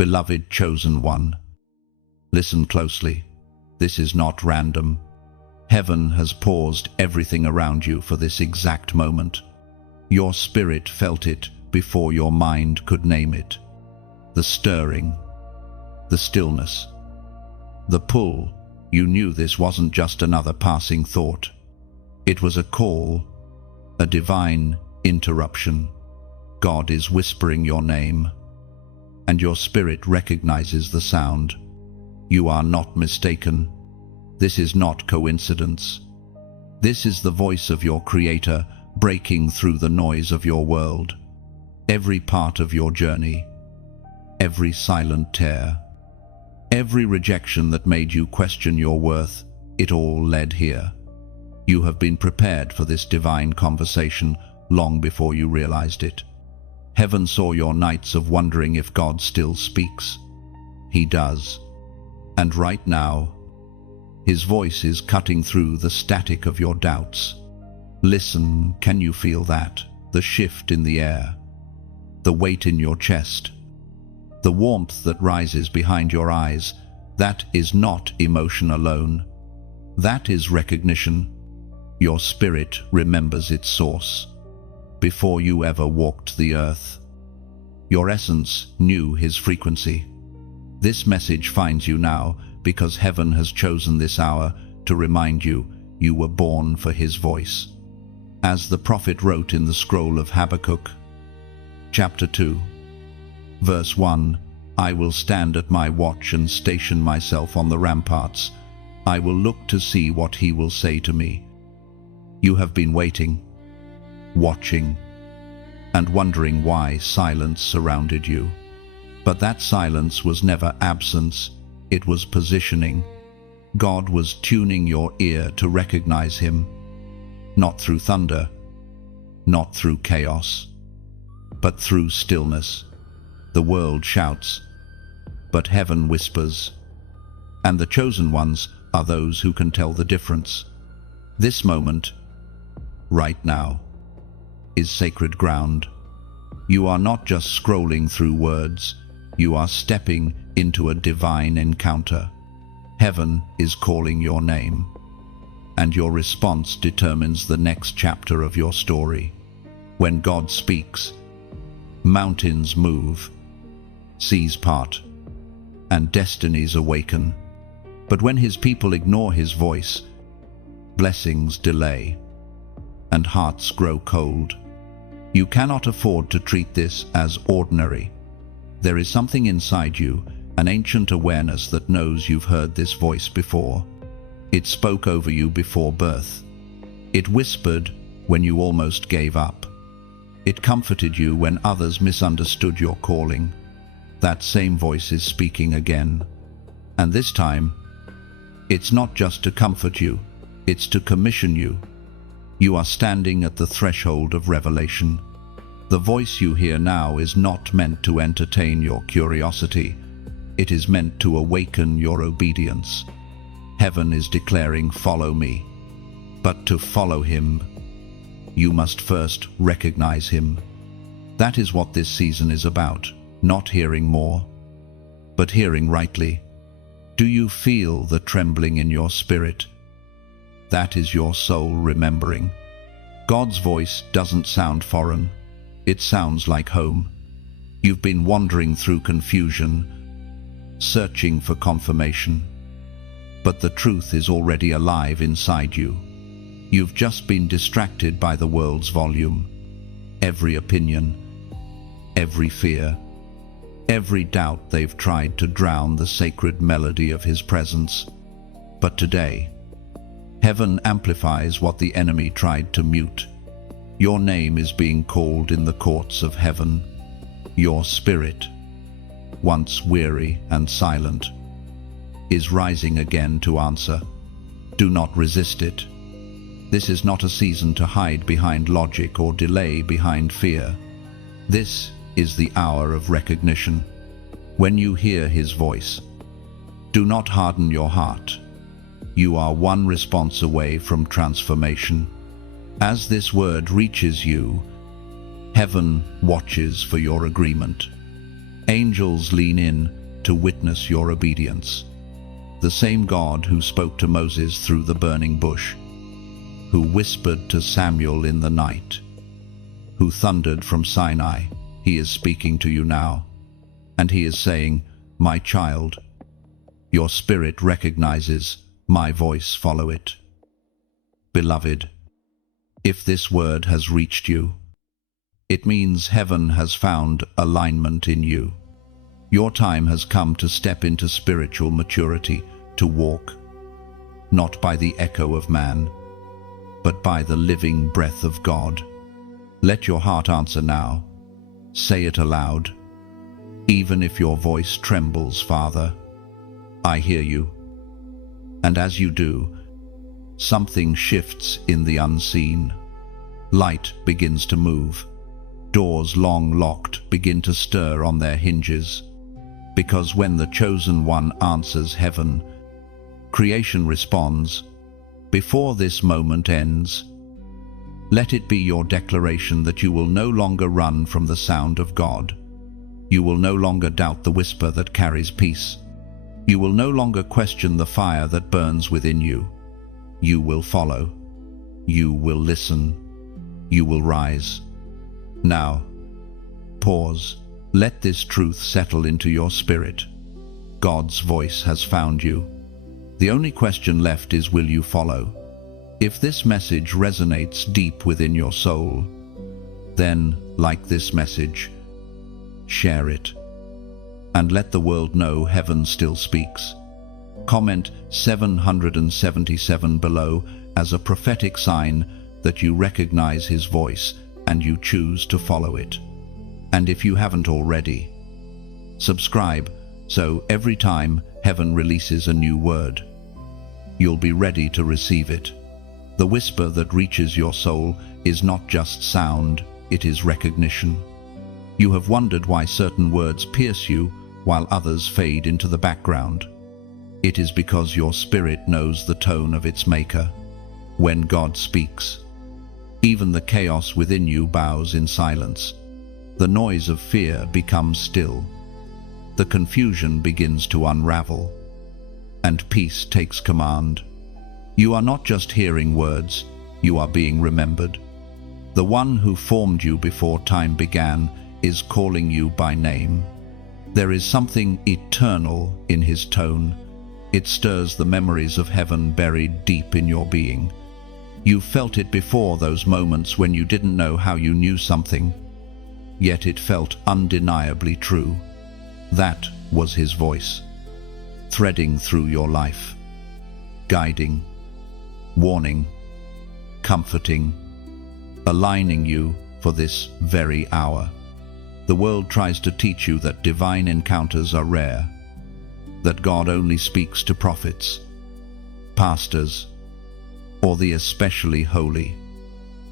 Beloved chosen one, listen closely. This is not random. Heaven has paused everything around you for this exact moment. Your spirit felt it before your mind could name it. The stirring, the stillness, the pull. You knew this wasn't just another passing thought. It was a call, a divine interruption. God is whispering your name, and your spirit recognizes the sound. You are not mistaken. This is not coincidence. This is the voice of your Creator breaking through the noise of your world. Every part of your journey, every silent tear, every rejection that made you question your worth, it all led here. You have been prepared for this divine conversation long before you realized it. Heaven saw your nights of wondering if God still speaks. He does. And right now, His voice is cutting through the static of your doubts. Listen, can you feel that? The shift in the air, the weight in your chest, the warmth that rises behind your eyes. That is not emotion alone. That is recognition. Your spirit remembers its source. Before you ever walked the earth, your essence knew His frequency. This message finds you now because heaven has chosen this hour to remind you you were born for His voice. As the prophet wrote in the scroll of Habakkuk, chapter 2, verse 1, I will stand at my watch and station myself on the ramparts. I will look to see what He will say to me. You have been waiting, watching, and wondering why silence surrounded you. But that silence was never absence, it was positioning. God was tuning your ear to recognize Him, not through thunder, not through chaos, but through stillness. The world shouts, but heaven whispers, and the chosen ones are those who can tell the difference. This moment, right now, is sacred ground. You are not just scrolling through words, you are stepping into a divine encounter. Heaven is calling your name, and your response determines the next chapter of your story. When God speaks, mountains move, seas part, and destinies awaken. But when His people ignore His voice, blessings delay, and hearts grow cold. You cannot afford to treat this as ordinary. There is something inside you, an ancient awareness that knows you've heard this voice before. It spoke over you before birth. It whispered when you almost gave up. It comforted you when others misunderstood your calling. That same voice is speaking again. And this time, it's not just to comfort you, it's to commission you. You are standing at the threshold of revelation. The voice you hear now is not meant to entertain your curiosity. It is meant to awaken your obedience. Heaven is declaring, follow me. But to follow Him, you must first recognize Him. That is what this season is about, not hearing more, but hearing rightly. Do you feel the trembling in your spirit? That is your soul remembering. God's voice doesn't sound foreign. It sounds like home. You've been wandering through confusion, searching for confirmation. But the truth is already alive inside you. You've just been distracted by the world's volume. Every opinion, every fear, every doubt they've tried to drown the sacred melody of His presence. But today, heaven amplifies what the enemy tried to mute. Your name is being called in the courts of heaven. Your spirit, once weary and silent, is rising again to answer. Do not resist it. This is not a season to hide behind logic or delay behind fear. This is the hour of recognition. When you hear His voice, do not harden your heart. You are one response away from transformation. As this word reaches you, heaven watches for your agreement. Angels lean in to witness your obedience. The same God who spoke to Moses through the burning bush, who whispered to Samuel in the night, who thundered from Sinai, he is speaking to you now. And he is saying, "My child, your spirit recognizes my voice, follow it." Beloved, if this word has reached you, it means heaven has found alignment in you. Your time has come to step into spiritual maturity, to walk, not by the echo of man, but by the living breath of God. Let your heart answer now. Say it aloud. Even if your voice trembles, "Father, I hear you." And as you do, something shifts in the unseen. Light begins to move. Doors long locked begin to stir on their hinges. Because when the chosen one answers heaven, creation responds. Before this moment ends, let it be your declaration that you will no longer run from the sound of God. You will no longer doubt the whisper that carries peace. You will no longer question the fire that burns within you. You will follow. You will listen. You will rise. Now, pause. Let this truth settle into your spirit. God's voice has found you. The only question left is, will you follow? If this message resonates deep within your soul, then, like this message, share it. And let the world know heaven still speaks. Comment 777 below as a prophetic sign that you recognize his voice and you choose to follow it. And if you haven't already, subscribe so every time heaven releases a new word, you'll be ready to receive it. The whisper that reaches your soul is not just sound, it is recognition. You have wondered why certain words pierce you while others fade into the background. It is because your spirit knows the tone of its maker. When God speaks, even the chaos within you bows in silence. The noise of fear becomes still. The confusion begins to unravel, and peace takes command. You are not just hearing words, you are being remembered. The one who formed you before time began is calling you by name. There is something eternal in his tone. It stirs the memories of heaven buried deep in your being. You felt it before, those moments when you didn't know how you knew something, yet it felt undeniably true. That was his voice, threading through your life, guiding, warning, comforting, aligning you for this very hour. The world tries to teach you that divine encounters are rare, that God only speaks to prophets, pastors, or the especially holy.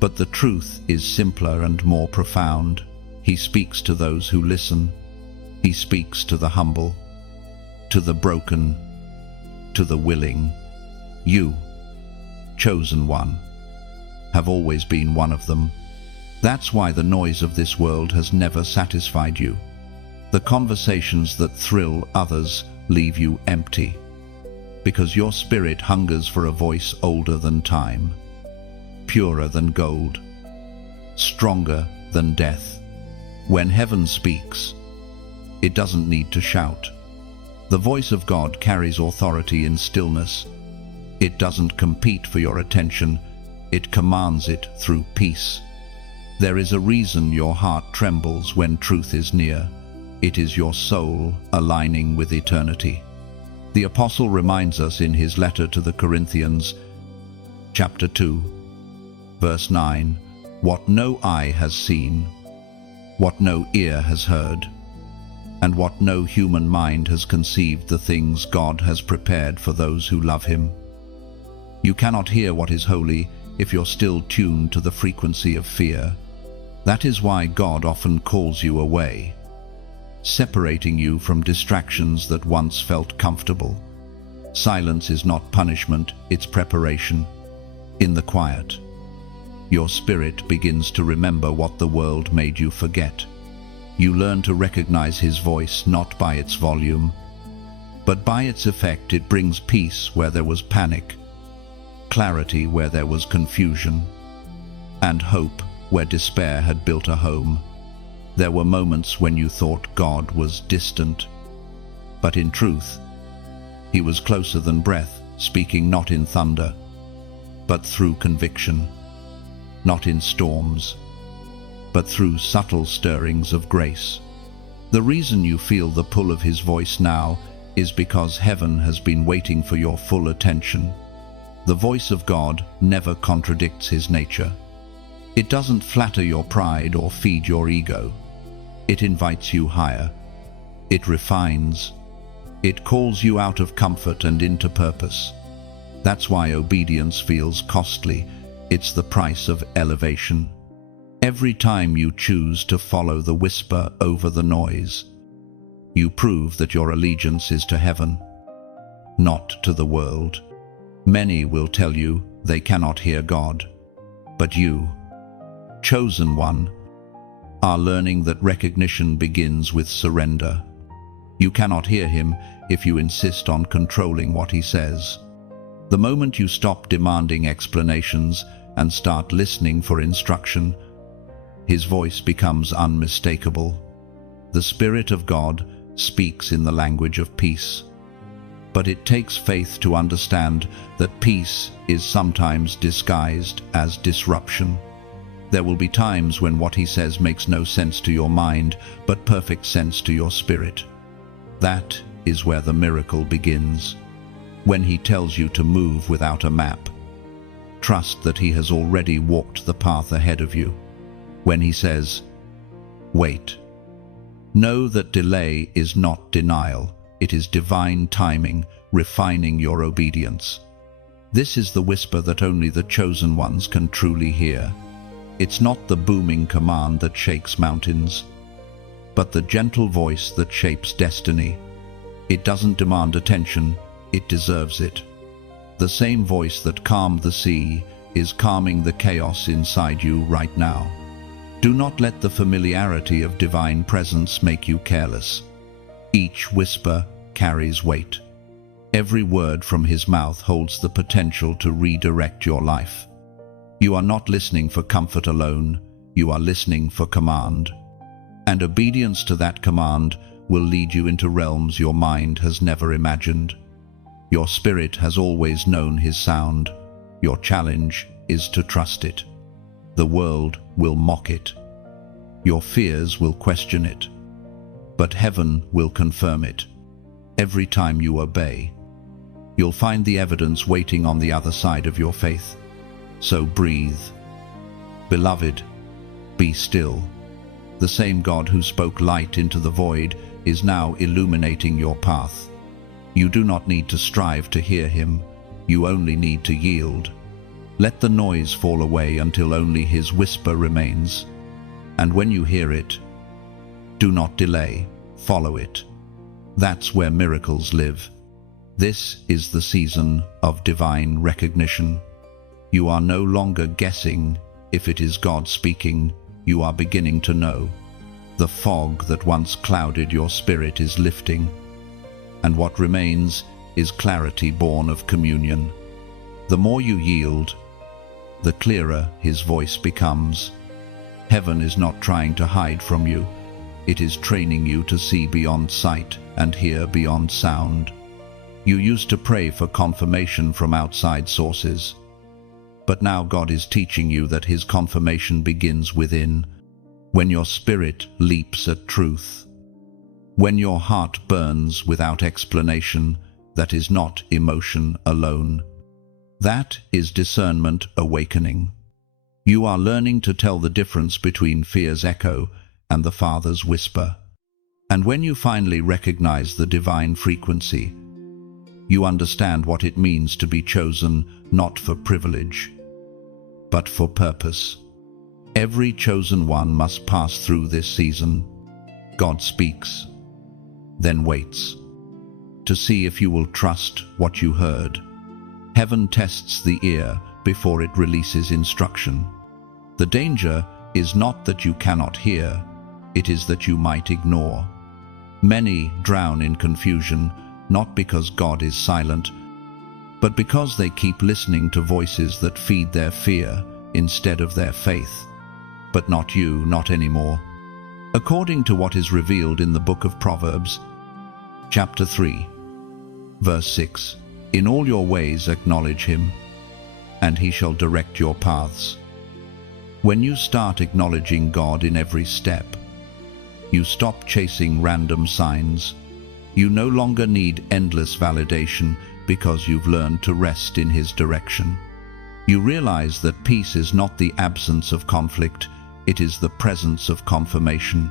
But the truth is simpler and more profound. He speaks to those who listen. He speaks to the humble, to the broken, to the willing. You, chosen one, have always been one of them. That's why the noise of this world has never satisfied you. The conversations that thrill others leave you empty, because your spirit hungers for a voice older than time, purer than gold, stronger than death. When heaven speaks, it doesn't need to shout. The voice of God carries authority in stillness. It doesn't compete for your attention, it commands it through peace. There is a reason your heart trembles when truth is near. It is your soul aligning with eternity. The apostle reminds us in his letter to the Corinthians, chapter 2, verse 9, what no eye has seen, what no ear has heard, and what no human mind has conceived, the things God has prepared for those who love him. You cannot hear what is holy if you're still tuned to the frequency of fear. That is why God often calls you away, separating you from distractions that once felt comfortable. Silence is not punishment, it's preparation. In the quiet, your spirit begins to remember what the world made you forget. You learn to recognize his voice not by its volume, but by its effect. It brings peace where there was panic, clarity where there was confusion, and hope where despair had built a home. There were moments when you thought God was distant, but in truth, he was closer than breath, speaking not in thunder, but through conviction, not in storms, but through subtle stirrings of grace. The reason you feel the pull of his voice now is because heaven has been waiting for your full attention. The voice of God never contradicts his nature. It doesn't flatter your pride or feed your ego. It invites you higher. It refines. It calls you out of comfort and into purpose. That's why obedience feels costly. It's the price of elevation. Every time you choose to follow the whisper over the noise, you prove that your allegiance is to heaven, not to the world. Many will tell you they cannot hear God, but you, chosen one, are learning that recognition begins with surrender. You cannot hear him if you insist on controlling what he says. The moment you stop demanding explanations and start listening for instruction, his voice becomes unmistakable. The Spirit of God speaks in the language of peace. But it takes faith to understand that peace is sometimes disguised as disruption. There will be times when what he says makes no sense to your mind, but perfect sense to your spirit. That is where the miracle begins. When he tells you to move without a map, trust that he has already walked the path ahead of you. When he says, wait, know that delay is not denial. It is divine timing, refining your obedience. This is the whisper that only the chosen ones can truly hear. It's not the booming command that shakes mountains, but the gentle voice that shapes destiny. It doesn't demand attention, it deserves it. The same voice that calmed the sea is calming the chaos inside you right now. Do not let the familiarity of divine presence make you careless. Each whisper carries weight. Every word from his mouth holds the potential to redirect your life. You are not listening for comfort alone, you are listening for command. And obedience to that command will lead you into realms your mind has never imagined. Your spirit has always known his sound. Your challenge is to trust it. The world will mock it. Your fears will question it. But heaven will confirm it. Every time you obey, you'll find the evidence waiting on the other side of your faith. So breathe. Beloved, be still. The same God who spoke light into the void is now illuminating your path. You do not need to strive to hear him. You only need to yield. Let the noise fall away until only his whisper remains. And when you hear it, do not delay, follow it. That's where miracles live. This is the season of divine recognition. You are no longer guessing if it is God speaking, you are beginning to know. The fog that once clouded your spirit is lifting, and what remains is clarity born of communion. The more you yield, the clearer his voice becomes. Heaven is not trying to hide from you. It is training you to see beyond sight and hear beyond sound. You used to pray for confirmation from outside sources, but now God is teaching you that his confirmation begins within, when your spirit leaps at truth. When your heart burns without explanation, that is not emotion alone. That is discernment awakening. You are learning to tell the difference between fear's echo and the Father's whisper. And when you finally recognize the divine frequency, you understand what it means to be chosen not for privilege, but for purpose. Every chosen one must pass through this season. God speaks, then waits, to see if you will trust what you heard. Heaven tests the ear before it releases instruction. The danger is not that you cannot hear, it is that you might ignore. Many drown in confusion, not because God is silent, but because they keep listening to voices that feed their fear instead of their faith. But not you, not anymore. According to what is revealed in the book of Proverbs, chapter 3, verse 6, "In all your ways acknowledge him, and he shall direct your paths." When you start acknowledging God in every step, you stop chasing random signs. You no longer need endless validation because you've learned to rest in his direction. You realize that peace is not the absence of conflict, it is the presence of confirmation.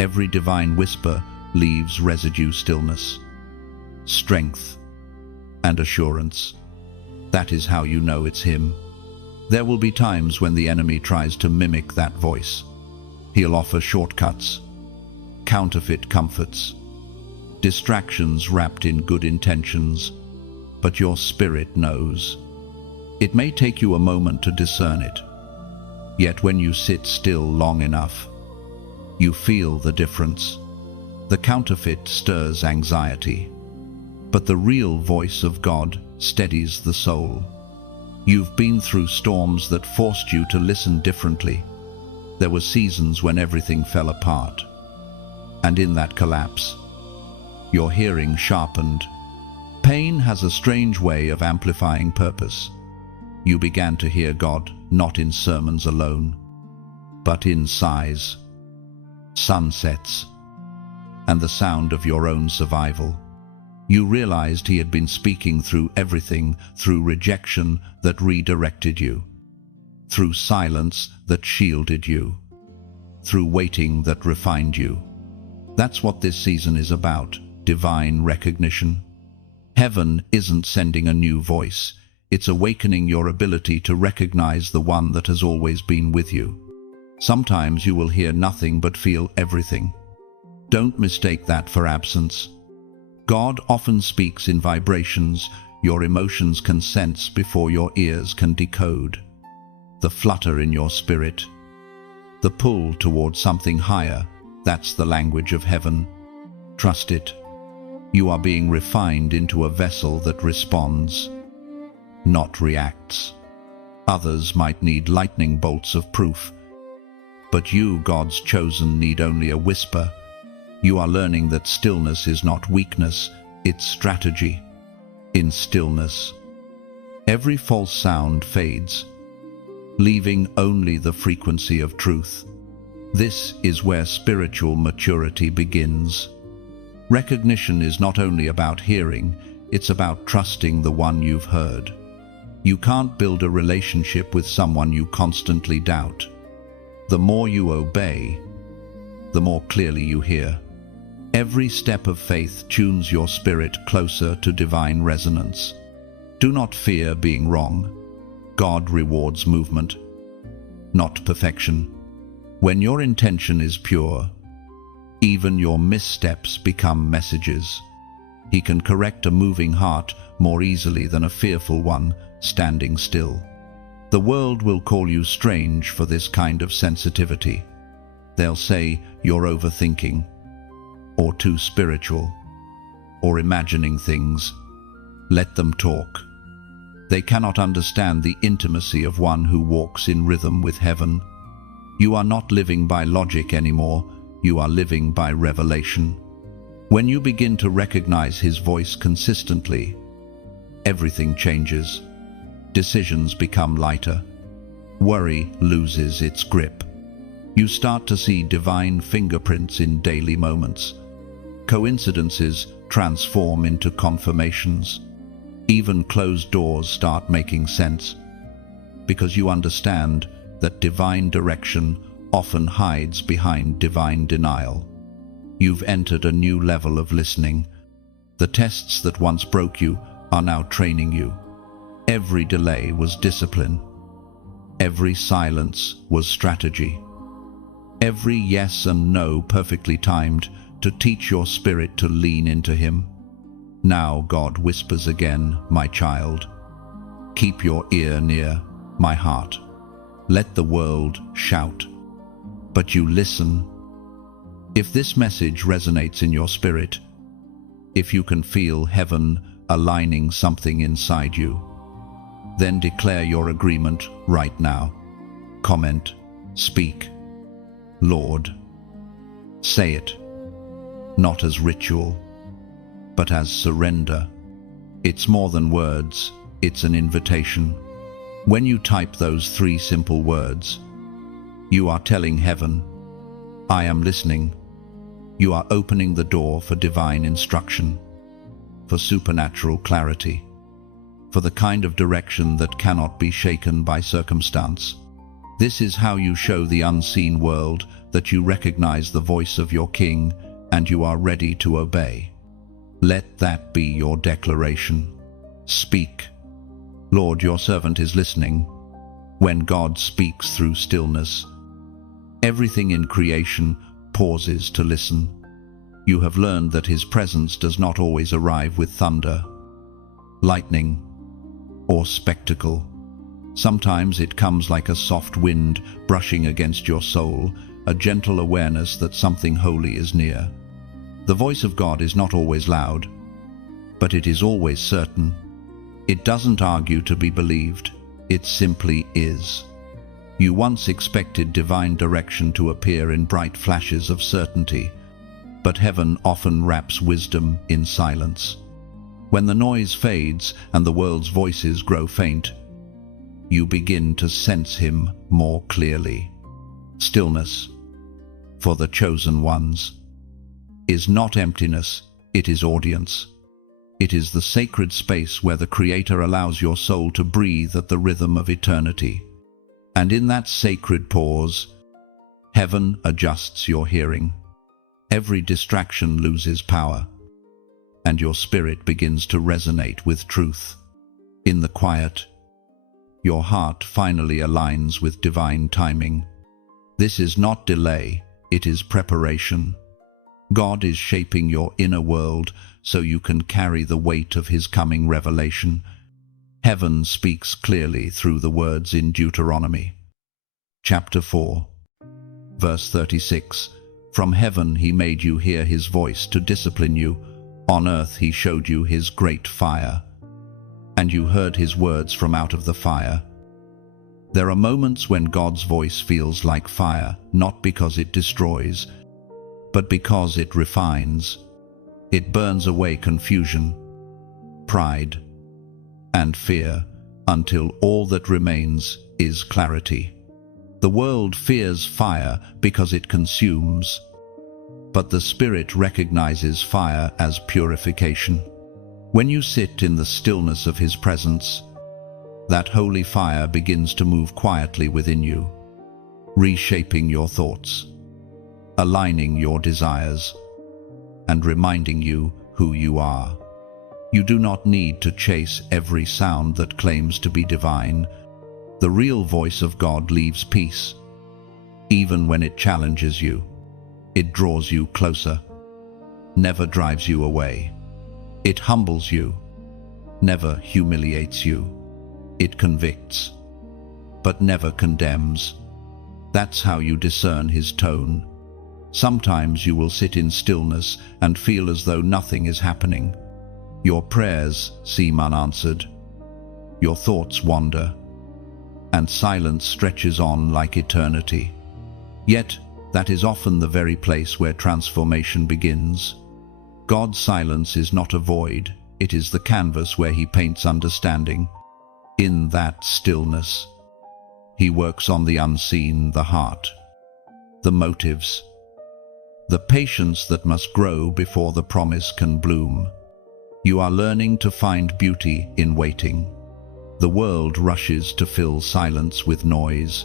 Every divine whisper leaves residue stillness, strength, and assurance. That is how you know it's him. There will be times when the enemy tries to mimic that voice. He'll offer shortcuts, counterfeit comforts, distractions wrapped in good intentions, but your spirit knows. It may take you a moment to discern it, yet when you sit still long enough, you feel the difference. The counterfeit stirs anxiety, but the real voice of God steadies the soul. You've been through storms that forced you to listen differently. There were seasons when everything fell apart, and in that collapse, your hearing sharpened. Pain has a strange way of amplifying purpose. You began to hear God not in sermons alone, but in sighs, sunsets, and the sound of your own survival. You realized he had been speaking through everything, through rejection that redirected you, through silence that shielded you, through waiting that refined you. That's what this season is about, divine recognition. Heaven isn't sending a new voice, it's awakening your ability to recognize the one that has always been with you. Sometimes you will hear nothing but feel everything. Don't mistake that for absence. God often speaks in vibrations your emotions can sense before your ears can decode. The flutter in your spirit, the pull towards something higher, that's the language of heaven. Trust it. You are being refined into a vessel that responds, not reacts. Others might need lightning bolts of proof, but you, God's chosen, need only a whisper. You are learning that stillness is not weakness, it's strategy. In stillness, every false sound fades, leaving only the frequency of truth. This is where spiritual maturity begins. Recognition is not only about hearing, it's about trusting the one you've heard. You can't build a relationship with someone you constantly doubt. The more you obey, the more clearly you hear. Every step of faith tunes your spirit closer to divine resonance. Do not fear being wrong. God rewards movement, not perfection. When your intention is pure, even your missteps become messages. He can correct a moving heart more easily than a fearful one standing still. The world will call you strange for this kind of sensitivity. They'll say you're overthinking, or too spiritual, or imagining things. Let them talk. They cannot understand the intimacy of one who walks in rhythm with heaven. You are not living by logic anymore, you are living by revelation. When you begin to recognize his voice consistently, everything changes. Decisions become lighter. Worry loses its grip. You start to see divine fingerprints in daily moments. Coincidences transform into confirmations. Even closed doors start making sense, because you understand that divine direction often hides behind divine denial. You've entered a new level of listening. The tests that once broke you are now training you. Every delay was discipline. Every silence was strategy. Every yes and no perfectly timed to teach your spirit to lean into him. Now God whispers again, "My child, keep your ear near my heart." Let the world shout, but you listen. If this message resonates in your spirit, if you can feel heaven aligning something inside you, then declare your agreement right now. Comment, speak, Lord. Say it, not as ritual, but as surrender. It's more than words, it's an invitation. When you type those 3 simple words, you are telling heaven, I am listening. You are opening the door for divine instruction, for supernatural clarity, for the kind of direction that cannot be shaken by circumstance. This is how you show the unseen world that you recognize the voice of your King and you are ready to obey. Let that be your declaration. Speak. Lord, your servant is listening. When God speaks through stillness, everything in creation pauses to listen. You have learned that his presence does not always arrive with thunder, lightning, or spectacle. Sometimes it comes like a soft wind brushing against your soul, a gentle awareness that something holy is near. The voice of God is not always loud, but it is always certain. It doesn't argue to be believed, it simply is. You once expected divine direction to appear in bright flashes of certainty, but heaven often wraps wisdom in silence. When the noise fades and the world's voices grow faint, you begin to sense him more clearly. Stillness, for the chosen ones, is not emptiness, it is audience. It is the sacred space where the Creator allows your soul to breathe at the rhythm of eternity. And in that sacred pause, heaven adjusts your hearing. Every distraction loses power, and your spirit begins to resonate with truth. In the quiet, your heart finally aligns with divine timing. This is not delay, it is preparation. God is shaping your inner world so you can carry the weight of his coming revelation. Heaven speaks clearly through the words in Deuteronomy. Chapter 4, verse 36. From heaven he made you hear his voice to discipline you. On earth he showed you his great fire, and you heard his words from out of the fire. There are moments when God's voice feels like fire, not because it destroys, but because it refines. It burns away confusion, pride, and fear, until all that remains is clarity. The world fears fire because it consumes, but the Spirit recognizes fire as purification. When you sit in the stillness of his presence, that holy fire begins to move quietly within you, reshaping your thoughts, aligning your desires, and reminding you who you are. You do not need to chase every sound that claims to be divine. The real voice of God leaves peace. Even when it challenges you, it draws you closer, never drives you away. It humbles you, never humiliates you. It convicts, but never condemns. That's how you discern his tone. Sometimes you will sit in stillness and feel as though nothing is happening. Your prayers seem unanswered. Your thoughts wander, and silence stretches on like eternity. Yet, that is often the very place where transformation begins. God's silence is not a void, it is the canvas where he paints understanding. In that stillness, he works on the unseen, the heart, the motives, the patience that must grow before the promise can bloom. You are learning to find beauty in waiting. The world rushes to fill silence with noise,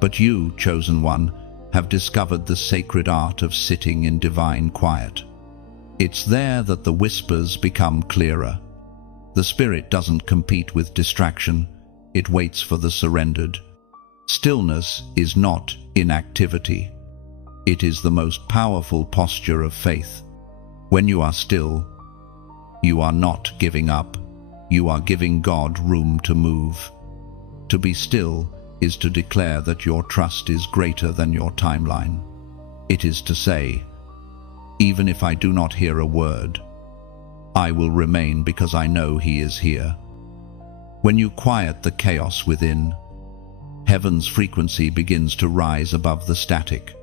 but you, chosen one, have discovered the sacred art of sitting in divine quiet. It's there that the whispers become clearer. The Spirit doesn't compete with distraction, it waits for the surrendered. Stillness is not inactivity. It is the most powerful posture of faith. When you are still, you are not giving up. You are giving God room to move. To be still is to declare that your trust is greater than your timeline. It is to say, even if I do not hear a word, I will remain because I know He is here. When you quiet the chaos within, heaven's frequency begins to rise above the static.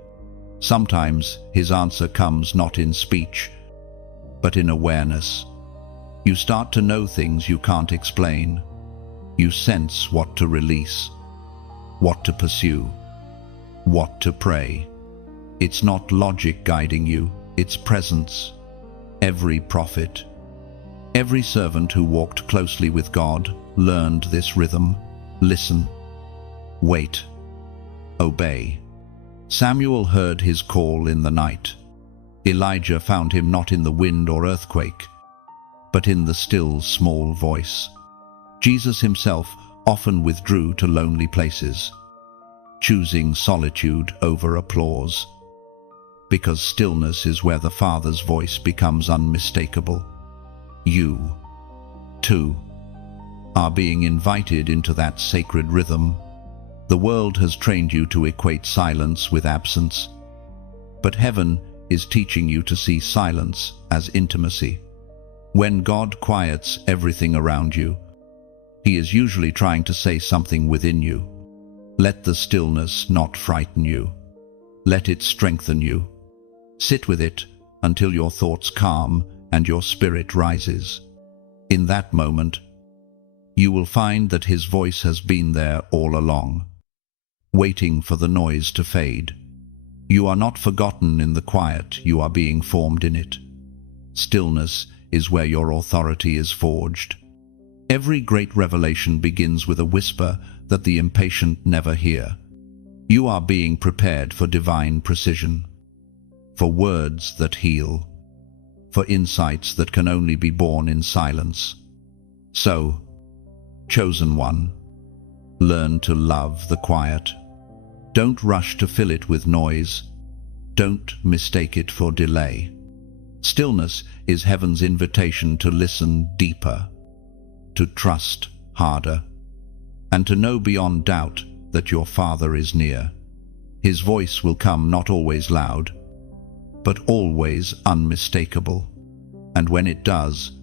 Sometimes His answer comes not in speech, but in awareness. You start to know things you can't explain. You sense what to release, what to pursue, what to pray. It's not logic guiding you, it's presence. Every prophet, every servant who walked closely with God learned this rhythm. Listen, wait, obey. Samuel heard His call in the night. Elijah found Him not in the wind or earthquake, but in the still small voice. Jesus Himself often withdrew to lonely places, choosing solitude over applause, because stillness is where the Father's voice becomes unmistakable. You, too, are being invited into that sacred rhythm. The world has trained you to equate silence with absence, but heaven is teaching you to see silence as intimacy. When God quiets everything around you, He is usually trying to say something within you. Let the stillness not frighten you. Let it strengthen you. Sit with it until your thoughts calm and your spirit rises. In that moment, you will find that His voice has been there all along, waiting for the noise to fade. You are not forgotten in the quiet, you are being formed in it. Stillness is where your authority is forged. Every great revelation begins with a whisper that the impatient never hear. You are being prepared for divine precision, for words that heal, for insights that can only be born in silence. So, chosen one, learn to love the quiet. Don't rush to fill it with noise. Don't mistake it for delay. Stillness is heaven's invitation to listen deeper, to trust harder, and to know beyond doubt that your Father is near. His voice will come not always loud, but always unmistakable. And when it does,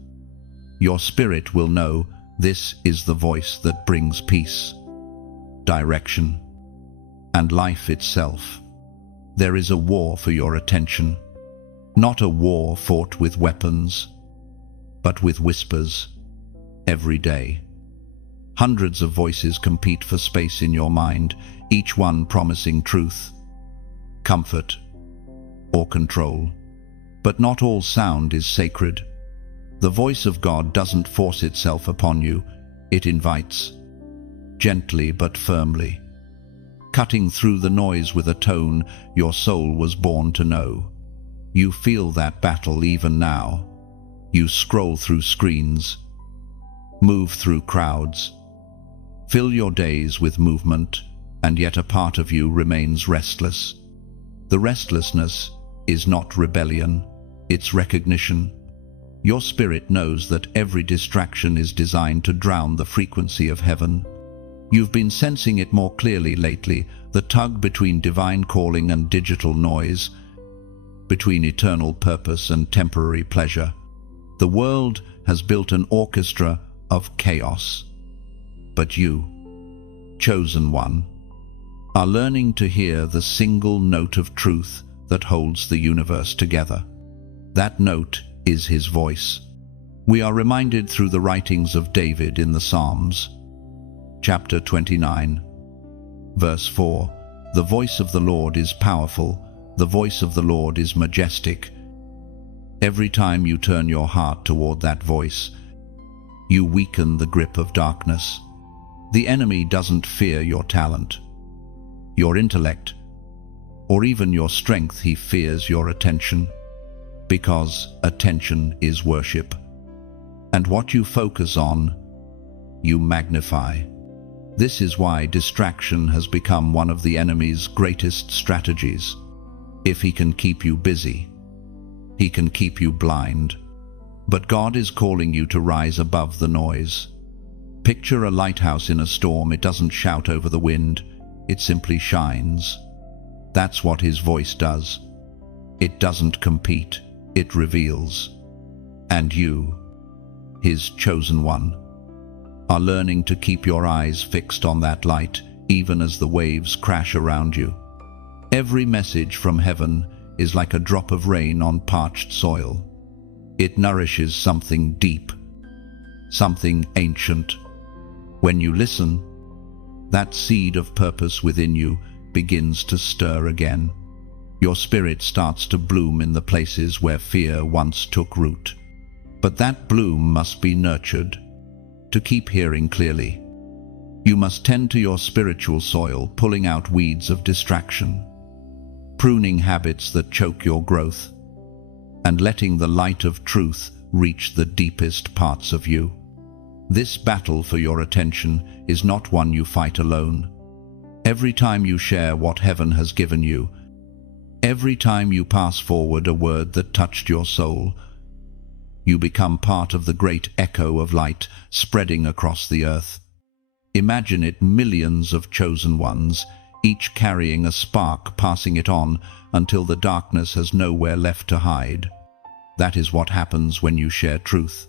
your spirit will know this is the voice that brings peace, direction, and life itself. There is a war for your attention, not a war fought with weapons, but with whispers. Every day, hundreds of voices compete for space in your mind, each one promising truth, comfort, or control. But not all sound is sacred. The voice of God doesn't force itself upon you, it invites, gently but firmly, cutting through the noise with a tone your soul was born to know. You feel that battle even now. You scroll through screens, move through crowds, fill your days with movement, and yet a part of you remains restless. The restlessness is not rebellion, it's recognition. Your spirit knows that every distraction is designed to drown the frequency of heaven. You've been sensing it more clearly lately, the tug between divine calling and digital noise, between eternal purpose and temporary pleasure. The world has built an orchestra of chaos, but you, chosen one, are learning to hear the single note of truth that holds the universe together. That note is His voice. We are reminded through the writings of David in the Psalms. Chapter 29, verse 4, "The voice of the Lord is powerful, the voice of the Lord is majestic." Every time you turn your heart toward that voice, you weaken the grip of darkness. The enemy doesn't fear your talent, your intellect, or even your strength. He fears your attention, because attention is worship. And what you focus on, you magnify. This is why distraction has become one of the enemy's greatest strategies. If he can keep you busy, he can keep you blind. But God is calling you to rise above the noise. Picture a lighthouse in a storm. It doesn't shout over the wind, it simply shines. That's what His voice does. It doesn't compete, it reveals. And you, his chosen one, are learning to keep your eyes fixed on that light, even as the waves crash around you. Every message from heaven is like a drop of rain on parched soil. It nourishes something deep, something ancient. When you listen, that seed of purpose within you begins to stir again. Your spirit starts to bloom in the places where fear once took root. But that bloom must be nurtured. To keep hearing clearly, you must tend to your spiritual soil, pulling out weeds of distraction, pruning habits that choke your growth, and letting the light of truth reach the deepest parts of you. This battle for your attention is not one you fight alone. Every time you share what heaven has given you, every time you pass forward a word that touched your soul, you become part of the great echo of light spreading across the earth. Imagine it, millions of chosen ones, each carrying a spark, passing it on until the darkness has nowhere left to hide. That is what happens when you share truth,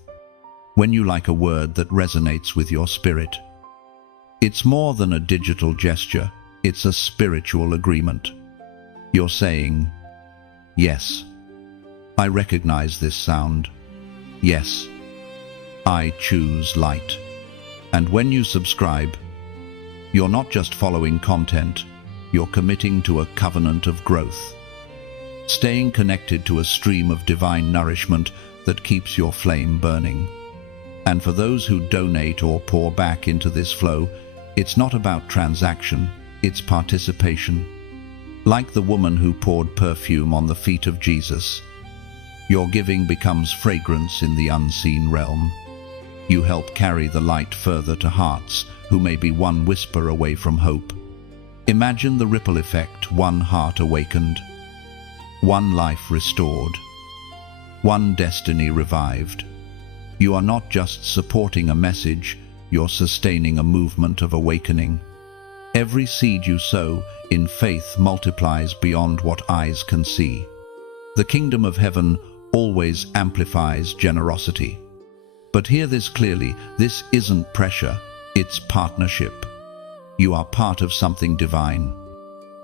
when you like a word that resonates with your spirit. It's more than a digital gesture, it's a spiritual agreement. You're saying, yes, I recognize this sound. Yes, I choose light. And when you subscribe, you're not just following content, you're committing to a covenant of growth, staying connected to a stream of divine nourishment that keeps your flame burning. And for those who donate or pour back into this flow, it's not about transaction, it's participation. Like the woman who poured perfume on the feet of Jesus, your giving becomes fragrance in the unseen realm. You help carry the light further to hearts who may be one whisper away from hope. Imagine the ripple effect: one heart awakened, one life restored, one destiny revived. You are not just supporting a message, you're sustaining a movement of awakening. Every seed you sow in faith multiplies beyond what eyes can see. The kingdom of heaven always amplifies generosity. But hear this clearly, this isn't pressure, it's partnership. You are part of something divine.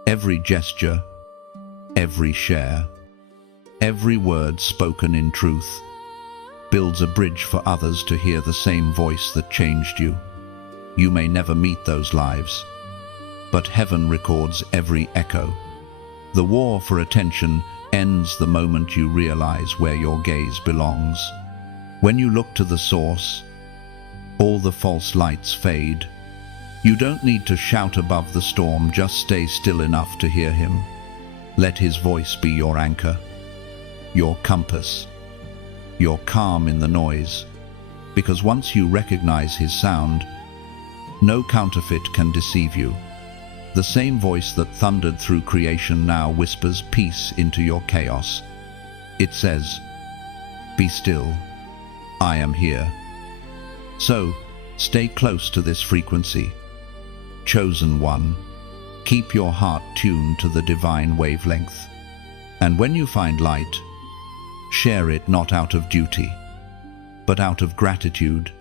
Every gesture, every share, every word spoken in truth builds a bridge for others to hear the same voice that changed you. You may never meet those lives, but heaven records every echo. The war for attention ends the moment you realize where your gaze belongs. When you look to the source, all the false lights fade. You don't need to shout above the storm, just stay still enough to hear him. Let his voice be your anchor, your compass, your calm in the noise. Because once you recognize his sound, no counterfeit can deceive you. The same voice that thundered through creation now whispers peace into your chaos. It says, "Be still, I am here." So, stay close to this frequency. Chosen one, keep your heart tuned to the divine wavelength. And when you find light, share it not out of duty, but out of gratitude.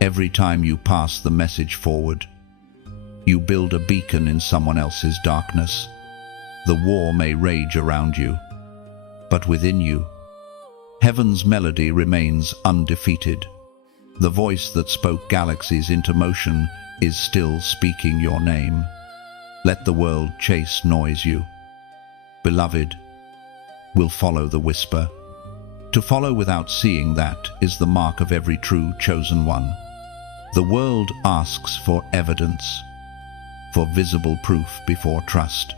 Every time you pass the message forward, you build a beacon in someone else's darkness. The war may rage around you, but within you, heaven's melody remains undefeated. The voice that spoke galaxies into motion is still speaking your name. Let the world chase noise you. Beloved, will follow the whisper. To follow without seeing, that is the mark of every true chosen one. The world asks for evidence, for visible proof before trust.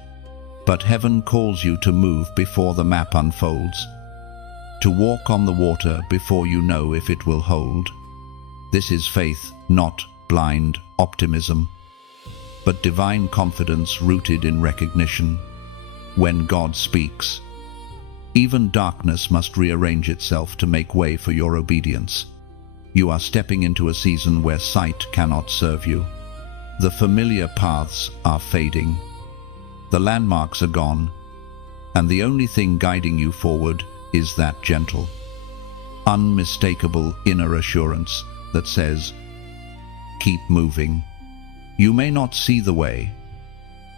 But heaven calls you to move before the map unfolds, to walk on the water before you know if it will hold. This is faith, not blind optimism, but divine confidence rooted in recognition. When God speaks, even darkness must rearrange itself to make way for your obedience. You are stepping into a season where sight cannot serve you. The familiar paths are fading. The landmarks are gone, and the only thing guiding you forward is that gentle, unmistakable inner assurance that says, keep moving. You may not see the way,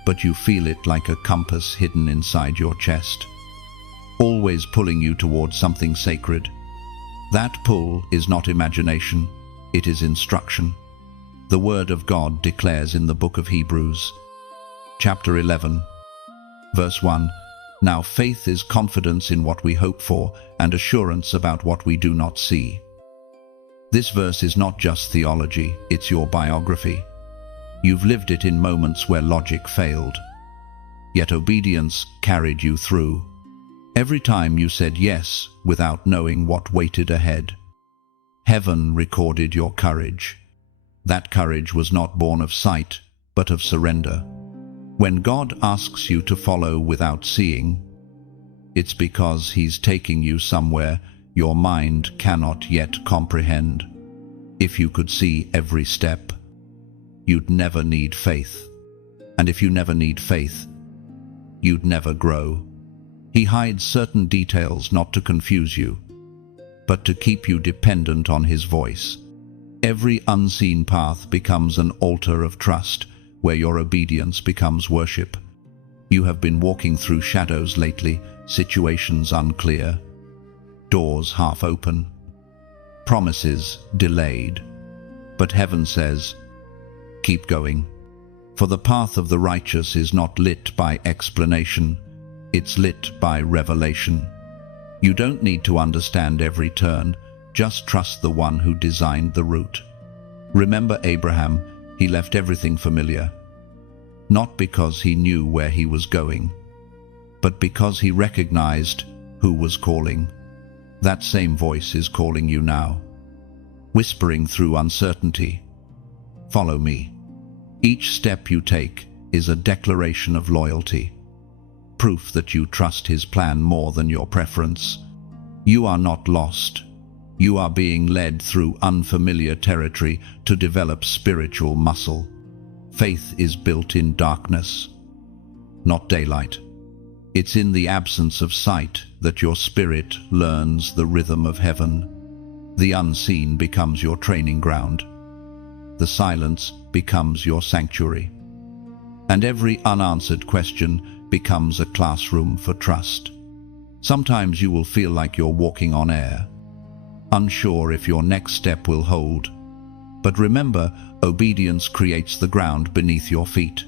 but you feel it like a compass hidden inside your chest, always pulling you towards something sacred. That pull is not imagination, it is instruction. The Word of God declares in the book of Hebrews, chapter 11, verse 1, "Now faith is confidence in what we hope for and assurance about what we do not see." This verse is not just theology, it's your biography. You've lived it in moments where logic failed, yet obedience carried you through. Every time you said yes without knowing what waited ahead. Heaven recorded your courage. That courage was not born of sight, but of surrender. When God asks you to follow without seeing, it's because He's taking you somewhere your mind cannot yet comprehend. If you could see every step, you'd never need faith. And if you never need faith, you'd never grow. He hides certain details not to confuse you, but to keep you dependent on His voice. Every unseen path becomes an altar of trust, where your obedience becomes worship. You have been walking through shadows lately, situations unclear, doors half open, promises delayed. But heaven says, keep going. For the path of the righteous is not lit by explanation, it's lit by revelation. You don't need to understand every turn, just trust the one who designed the route. Remember Abraham, he left everything familiar, not because he knew where he was going, but because he recognized who was calling. That same voice is calling you now, whispering through uncertainty, follow me. Each step you take is a declaration of loyalty, proof that you trust His plan more than your preference. You are not lost. You are being led through unfamiliar territory to develop spiritual muscle. Faith is built in darkness, not daylight. It's in the absence of sight that your spirit learns the rhythm of heaven. The unseen becomes your training ground. The silence becomes your sanctuary. And every unanswered question becomes a classroom for trust. Sometimes you will feel like you're walking on air, unsure if your next step will hold. But remember, obedience creates the ground beneath your feet.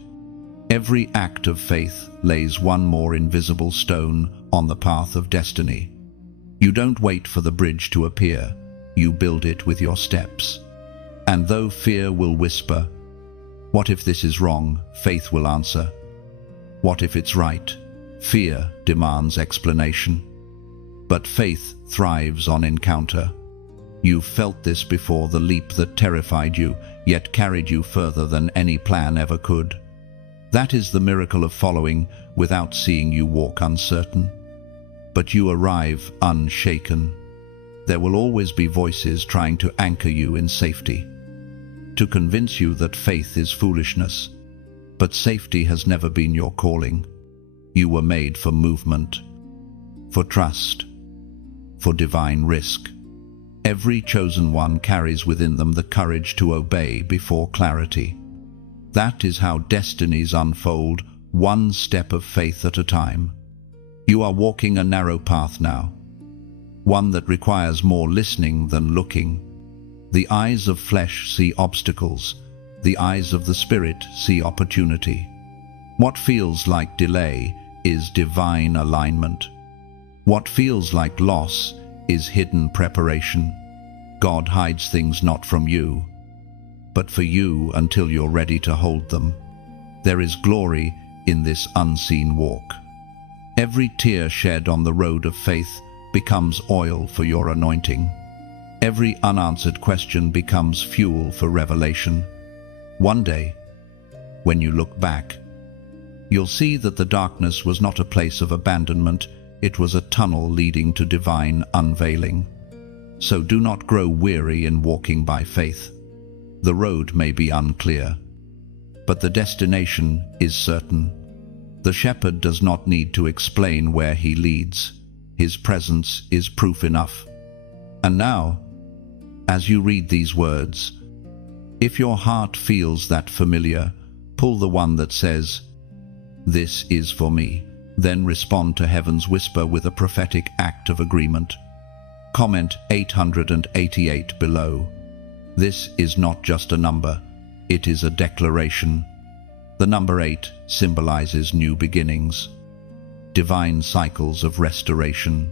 Every act of faith lays one more invisible stone on the path of destiny. You don't wait for the bridge to appear, you build it with your steps. And though fear will whisper, "What if this is wrong?" faith will answer, "What if it's right?" Fear demands explanation, but faith thrives on encounter. You've felt this before, the leap that terrified you, yet carried you further than any plan ever could. That is the miracle of following without seeing you walk uncertain. But you arrive unshaken. There will always be voices trying to anchor you in safety, to convince you that faith is foolishness. But safety has never been your calling. You were made for movement, for trust, for divine risk. Every chosen one carries within them the courage to obey before clarity. That is how destinies unfold, one step of faith at a time. You are walking a narrow path now, one that requires more listening than looking. The eyes of flesh see obstacles, the eyes of the Spirit see opportunity. What feels like delay is divine alignment. What feels like loss is hidden preparation. God hides things not from you, but for you until you're ready to hold them. There is glory in this unseen walk. Every tear shed on the road of faith becomes oil for your anointing. Every unanswered question becomes fuel for revelation. One day, when you look back, you'll see that the darkness was not a place of abandonment, it was a tunnel leading to divine unveiling. So do not grow weary in walking by faith. The road may be unclear, but the destination is certain. The shepherd does not need to explain where he leads. His presence is proof enough. And now, as you read these words, if your heart feels that familiar, pull the one that says, "This is for me." Then respond to heaven's whisper with a prophetic act of agreement. Comment 888 below. This is not just a number, it is a declaration. The number 8 symbolizes new beginnings, divine cycles of restoration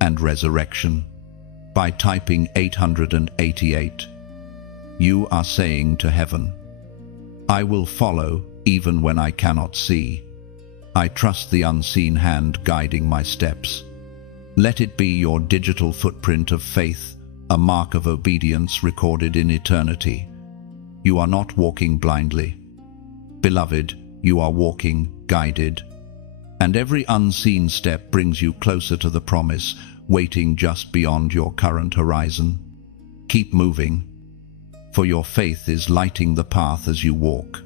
and resurrection. By typing 888, you are saying to heaven, "I will follow even when I cannot see. I trust the unseen hand guiding my steps." Let it be your digital footprint of faith, a mark of obedience recorded in eternity. You are not walking blindly. Beloved, you are walking guided. And every unseen step brings you closer to the promise, waiting just beyond your current horizon. Keep moving, for your faith is lighting the path as you walk.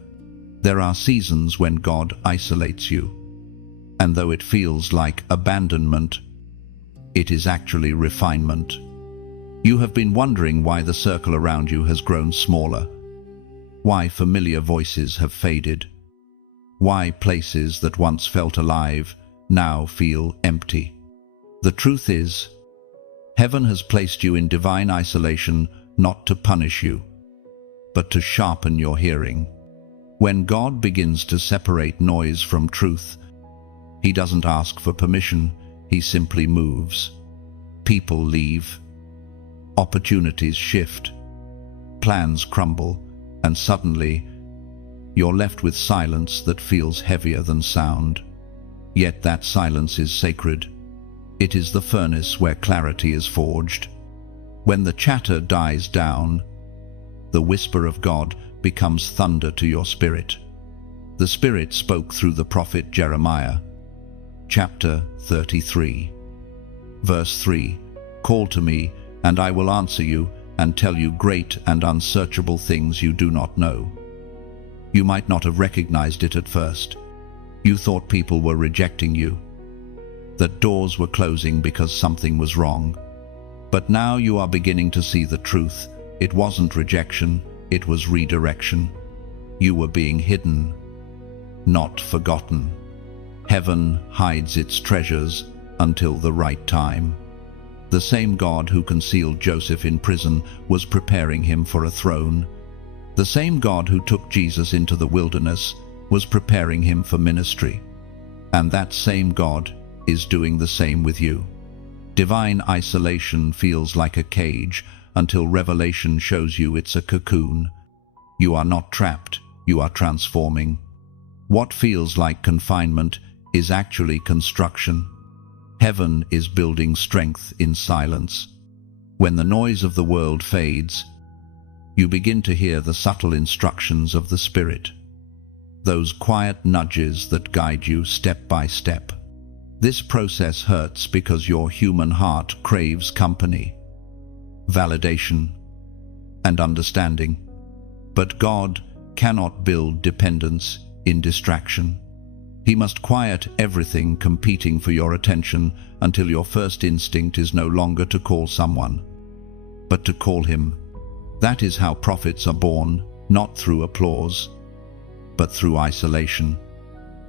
There are seasons when God isolates you, and though it feels like abandonment, it is actually refinement. You have been wondering why the circle around you has grown smaller, why familiar voices have faded, why places that once felt alive now feel empty. The truth is, heaven has placed you in divine isolation not to punish you, but to sharpen your hearing. When God begins to separate noise from truth, He doesn't ask for permission, He simply moves. People leave, opportunities shift, plans crumble, and suddenly you're left with silence that feels heavier than sound. Yet that silence is sacred. It is the furnace where clarity is forged. When the chatter dies down, the whisper of God becomes thunder to your spirit. The Spirit spoke through the prophet Jeremiah. Chapter 33. Verse 3. "Call to me, and I will answer you, and tell you great and unsearchable things you do not know." You might not have recognized it at first. You thought people were rejecting you, that doors were closing because something was wrong. But now you are beginning to see the truth. It wasn't rejection, it was redirection. You were being hidden, not forgotten. Heaven hides its treasures until the right time. The same God who concealed Joseph in prison was preparing him for a throne. The same God who took Jesus into the wilderness was preparing him for ministry. And that same God is doing the same with you. Divine isolation feels like a cage until revelation shows you it's a cocoon. You are not trapped, you are transforming. What feels like confinement is actually construction. Heaven is building strength in silence. When the noise of the world fades, you begin to hear the subtle instructions of the Spirit, those quiet nudges that guide you step by step. This process hurts because your human heart craves company, validation, and understanding. But God cannot build dependence in distraction. He must quiet everything competing for your attention until your first instinct is no longer to call someone, but to call Him. That is how prophets are born, not through applause, but through isolation.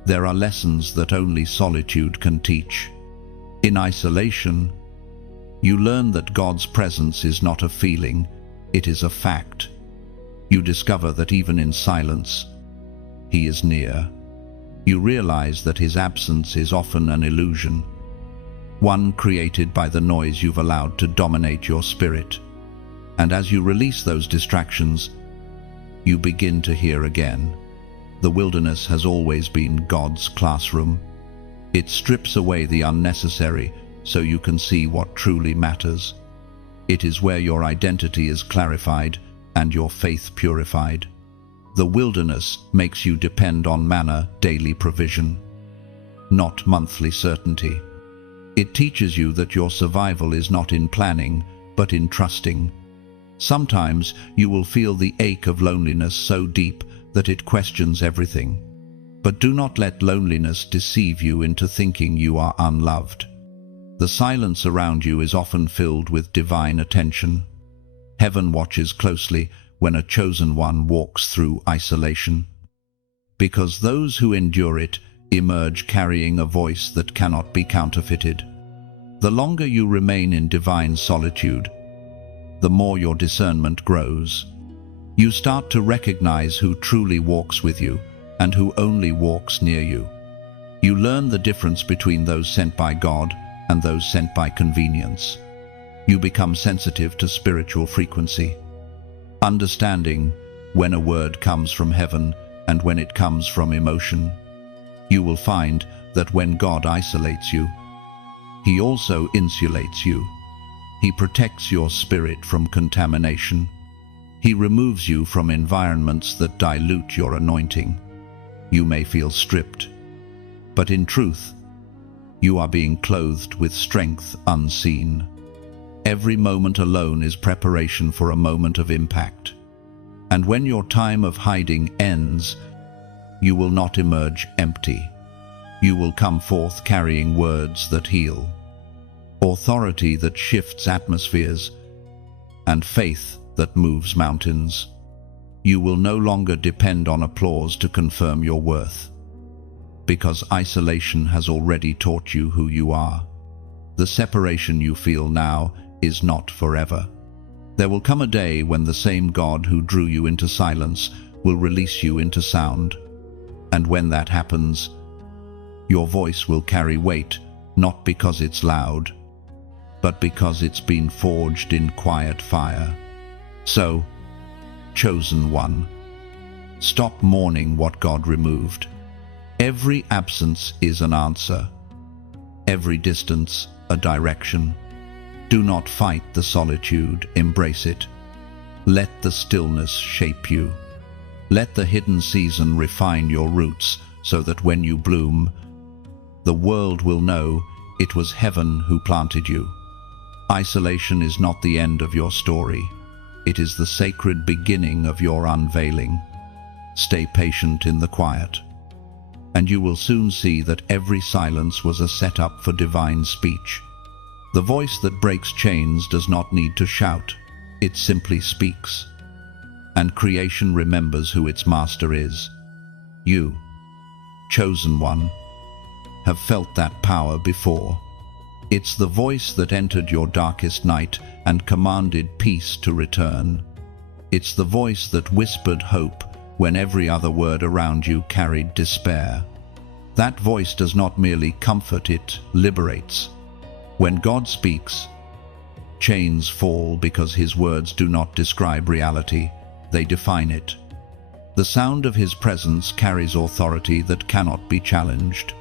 There are lessons that only solitude can teach. In isolation, you learn that God's presence is not a feeling, it is a fact. You discover that even in silence, He is near. You realize that His absence is often an illusion, one created by the noise you've allowed to dominate your spirit. And as you release those distractions, you begin to hear again. The wilderness has always been God's classroom. It strips away the unnecessary so you can see what truly matters. It is where your identity is clarified and your faith purified. The wilderness makes you depend on manna, daily provision, not monthly certainty. It teaches you that your survival is not in planning, but in trusting. Sometimes you will feel the ache of loneliness so deep that it questions everything. But do not let loneliness deceive you into thinking you are unloved. The silence around you is often filled with divine attention. Heaven watches closely when a chosen one walks through isolation, because those who endure it emerge carrying a voice that cannot be counterfeited. The longer you remain in divine solitude, the more your discernment grows. You start to recognize who truly walks with you and who only walks near you. You learn the difference between those sent by God and those sent by convenience. You become sensitive to spiritual frequency, understanding when a word comes from heaven and when it comes from emotion. You will find that when God isolates you, He also insulates you. He protects your spirit from contamination. He removes you from environments that dilute your anointing. You may feel stripped, but in truth, you are being clothed with strength unseen. Every moment alone is preparation for a moment of impact. And when your time of hiding ends, you will not emerge empty. You will come forth carrying words that heal, authority that shifts atmospheres, and faith that moves mountains. You will no longer depend on applause to confirm your worth, because isolation has already taught you who you are. The separation you feel now is not forever. There will come a day when the same God who drew you into silence will release you into sound. And when that happens, your voice will carry weight, not because it's loud, but because it's been forged in quiet fire. So, chosen one, stop mourning what God removed. Every absence is an answer, every distance a direction. Do not fight the solitude, embrace it. Let the stillness shape you. Let the hidden season refine your roots so that when you bloom, the world will know it was heaven who planted you. Isolation is not the end of your story. It is the sacred beginning of your unveiling. Stay patient in the quiet, and you will soon see that every silence was a setup for divine speech. The voice that breaks chains does not need to shout. It simply speaks. And creation remembers who its master is. You, chosen one, have felt that power before. It's the voice that entered your darkest night and commanded peace to return. It's the voice that whispered hope when every other word around you carried despair. That voice does not merely comfort, it liberates. When God speaks, chains fall because His words do not describe reality, they define it. The sound of His presence carries authority that cannot be challenged.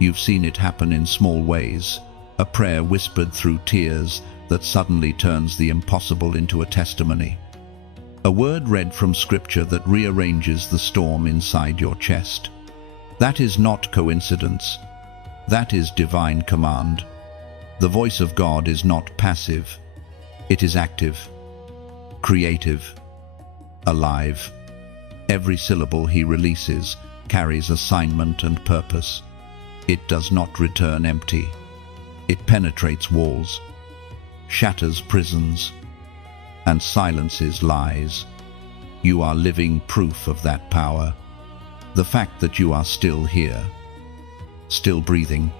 You've seen it happen in small ways, a prayer whispered through tears that suddenly turns the impossible into a testimony. A word read from Scripture that rearranges the storm inside your chest. That is not coincidence. That is divine command. The voice of God is not passive. It is active, creative, alive. Every syllable He releases carries assignment and purpose. It does not return empty. It penetrates walls, shatters prisons, and silences lies. You are living proof of that power. The fact that you are still here, still breathing,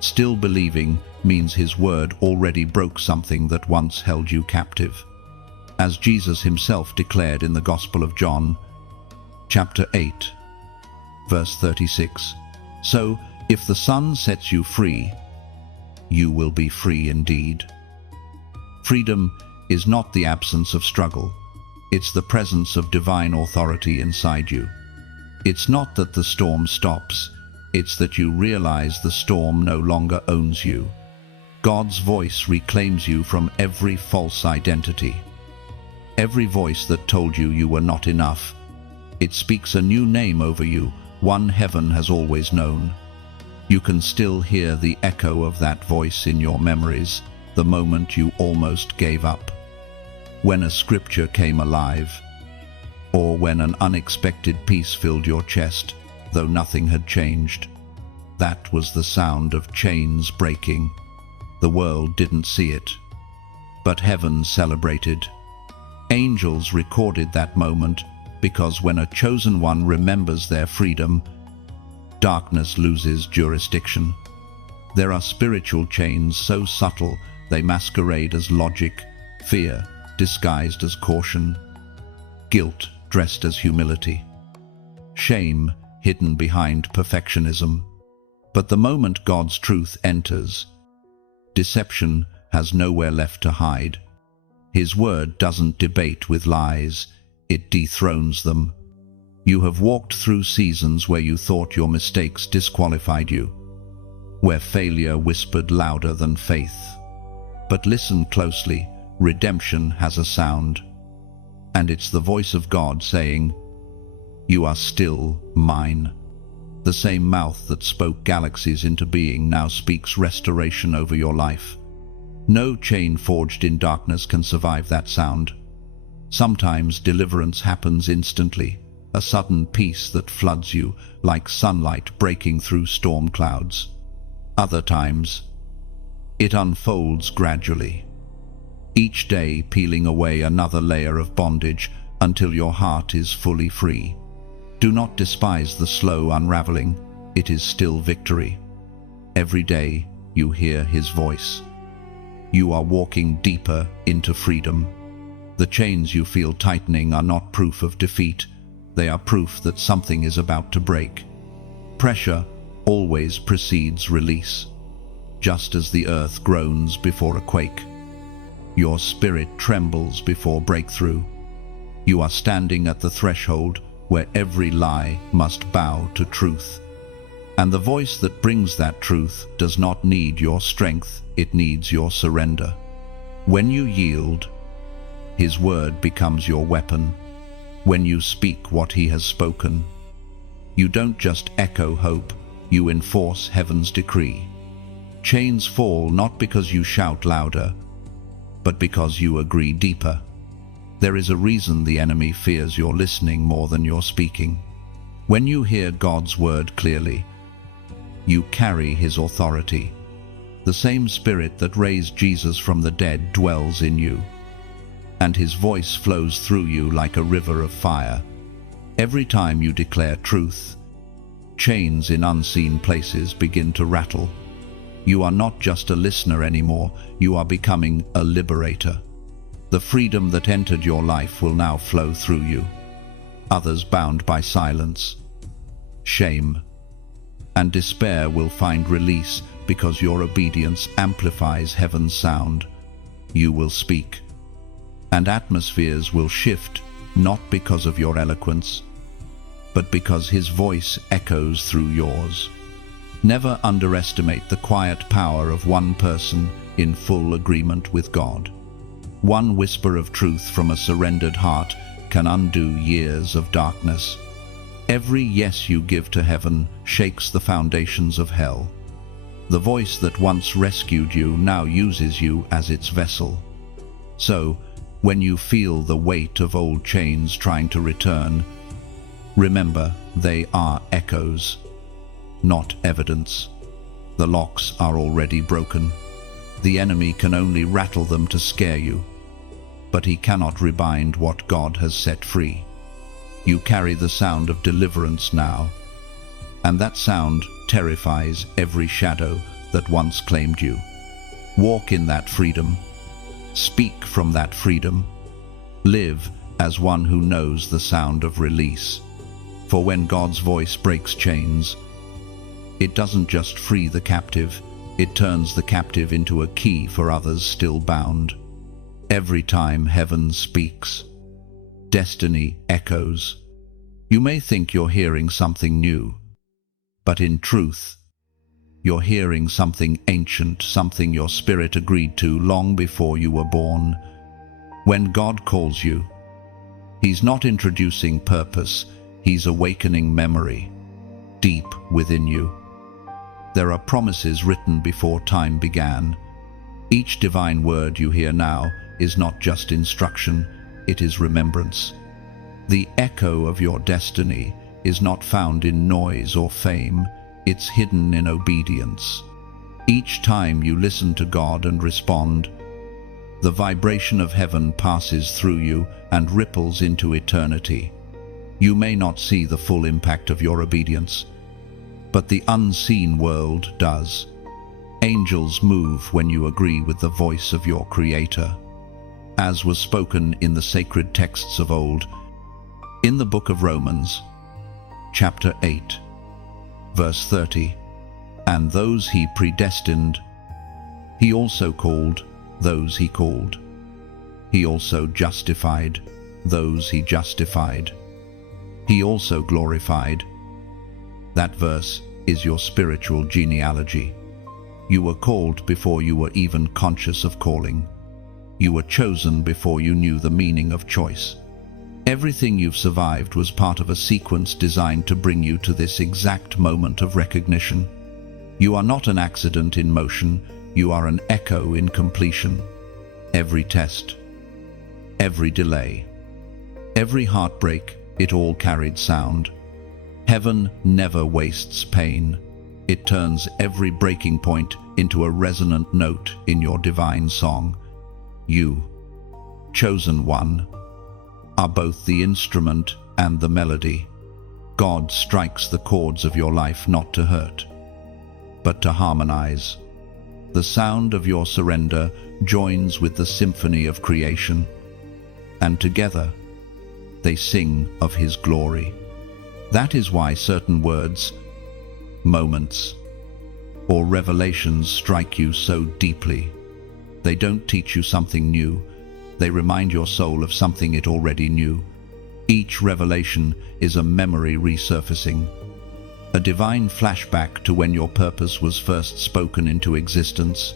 still believing, means His word already broke something that once held you captive. As Jesus Himself declared in the Gospel of John, chapter 8, verse 36, "So, if the Son sets you free, you will be free indeed." Freedom is not the absence of struggle. It's the presence of divine authority inside you. It's not that the storm stops. It's that you realize the storm no longer owns you. God's voice reclaims you from every false identity. Every voice that told you you were not enough. It speaks a new name over you, one heaven has always known. You can still hear the echo of that voice in your memories, the moment you almost gave up. When a scripture came alive, or when an unexpected peace filled your chest, though nothing had changed. That was the sound of chains breaking. The world didn't see it, but heaven celebrated. Angels recorded that moment, because when a chosen one remembers their freedom, darkness loses jurisdiction. There are spiritual chains so subtle they masquerade as logic, fear disguised as caution, guilt dressed as humility, shame hidden behind perfectionism. But the moment God's truth enters, deception has nowhere left to hide. His word doesn't debate with lies, it dethrones them. You have walked through seasons where you thought your mistakes disqualified you, where failure whispered louder than faith. But listen closely, redemption has a sound, and it's the voice of God saying, "You are still mine." The same mouth that spoke galaxies into being now speaks restoration over your life. No chain forged in darkness can survive that sound. Sometimes deliverance happens instantly, a sudden peace that floods you like sunlight breaking through storm clouds. Other times, it unfolds gradually, each day peeling away another layer of bondage until your heart is fully free. Do not despise the slow unraveling, it is still victory. Every day you hear His voice. You are walking deeper into freedom. The chains you feel tightening are not proof of defeat, they are proof that something is about to break. Pressure always precedes release. Just as the earth groans before a quake, your spirit trembles before breakthrough. You are standing at the threshold where every lie must bow to truth. And the voice that brings that truth does not need your strength, it needs your surrender. When you yield, His word becomes your weapon. When you speak what He has spoken, you don't just echo hope, you enforce heaven's decree. Chains fall not because you shout louder, but because you agree deeper. There is a reason the enemy fears your listening more than your speaking. When you hear God's word clearly, you carry His authority. The same Spirit that raised Jesus from the dead dwells in you, and His voice flows through you like a river of fire. Every time you declare truth, chains in unseen places begin to rattle. You are not just a listener anymore, you are becoming a liberator. The freedom that entered your life will now flow through you. Others bound by silence, shame, and despair will find release because your obedience amplifies heaven's sound. You will speak, and atmospheres will shift, not because of your eloquence, but because His voice echoes through yours. Never underestimate the quiet power of one person in full agreement with God. One whisper of truth from a surrendered heart can undo years of darkness. Every yes you give to heaven shakes the foundations of hell. The voice that once rescued you now uses you as its vessel. So, when you feel the weight of old chains trying to return, remember they are echoes, not evidence. The locks are already broken. The enemy can only rattle them to scare you, but he cannot rebind what God has set free. You carry the sound of deliverance now, and that sound terrifies every shadow that once claimed you. Walk in that freedom. Speak from that freedom. Live as one who knows the sound of release. For when God's voice breaks chains, it doesn't just free the captive, it turns the captive into a key for others still bound. Every time heaven speaks, destiny echoes. You may think you're hearing something new, but in truth, you're hearing something ancient, something your spirit agreed to long before you were born. When God calls you, He's not introducing purpose, He's awakening memory, deep within you. There are promises written before time began. Each divine word you hear now is not just instruction, it is remembrance. The echo of your destiny is not found in noise or fame, it's hidden in obedience. Each time you listen to God and respond, the vibration of heaven passes through you and ripples into eternity. You may not see the full impact of your obedience, but the unseen world does. Angels move when you agree with the voice of your Creator, as was spoken in the sacred texts of old. In the book of Romans, chapter 8, verse 30, "And those he predestined, he also called; those he called, he also justified; those he justified, he also glorified." That verse is your spiritual genealogy. You were called before you were even conscious of calling. You were chosen before you knew the meaning of choice. Everything you've survived was part of a sequence designed to bring you to this exact moment of recognition. You are not an accident in motion, you are an echo in completion. Every test, every delay, every heartbreak, it all carried sound. Heaven never wastes pain. It turns every breaking point into a resonant note in your divine song. You, chosen one, are both the instrument and the melody. God strikes the chords of your life not to hurt, but to harmonize. The sound of your surrender joins with the symphony of creation, and together they sing of His glory. That is why certain words, moments, or revelations strike you so deeply. They don't teach you something new, they remind your soul of something it already knew. Each revelation is a memory resurfacing, a divine flashback to when your purpose was first spoken into existence.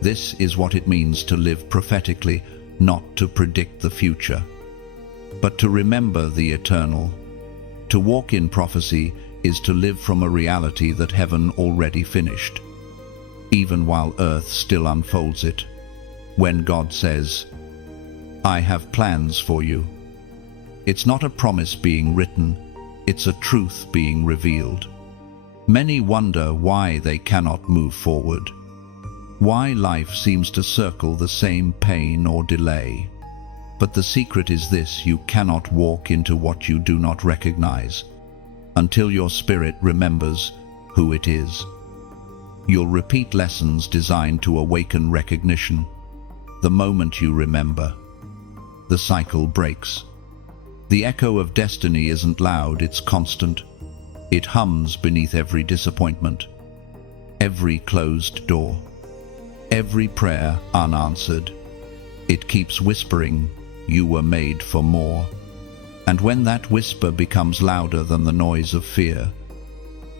This is what it means to live prophetically, not to predict the future, but to remember the eternal. To walk in prophecy is to live from a reality that heaven already finished, even while earth still unfolds it. When God says, "I have plans for you," it's not a promise being written, it's a truth being revealed. Many wonder why they cannot move forward, why life seems to circle the same pain or delay. But the secret is this: you cannot walk into what you do not recognize until your spirit remembers who it is. You'll repeat lessons designed to awaken recognition. The moment you remember, the cycle breaks. The echo of destiny isn't loud, it's constant. It hums beneath every disappointment, every closed door, every prayer unanswered. It keeps whispering, "You were made for more." And when that whisper becomes louder than the noise of fear,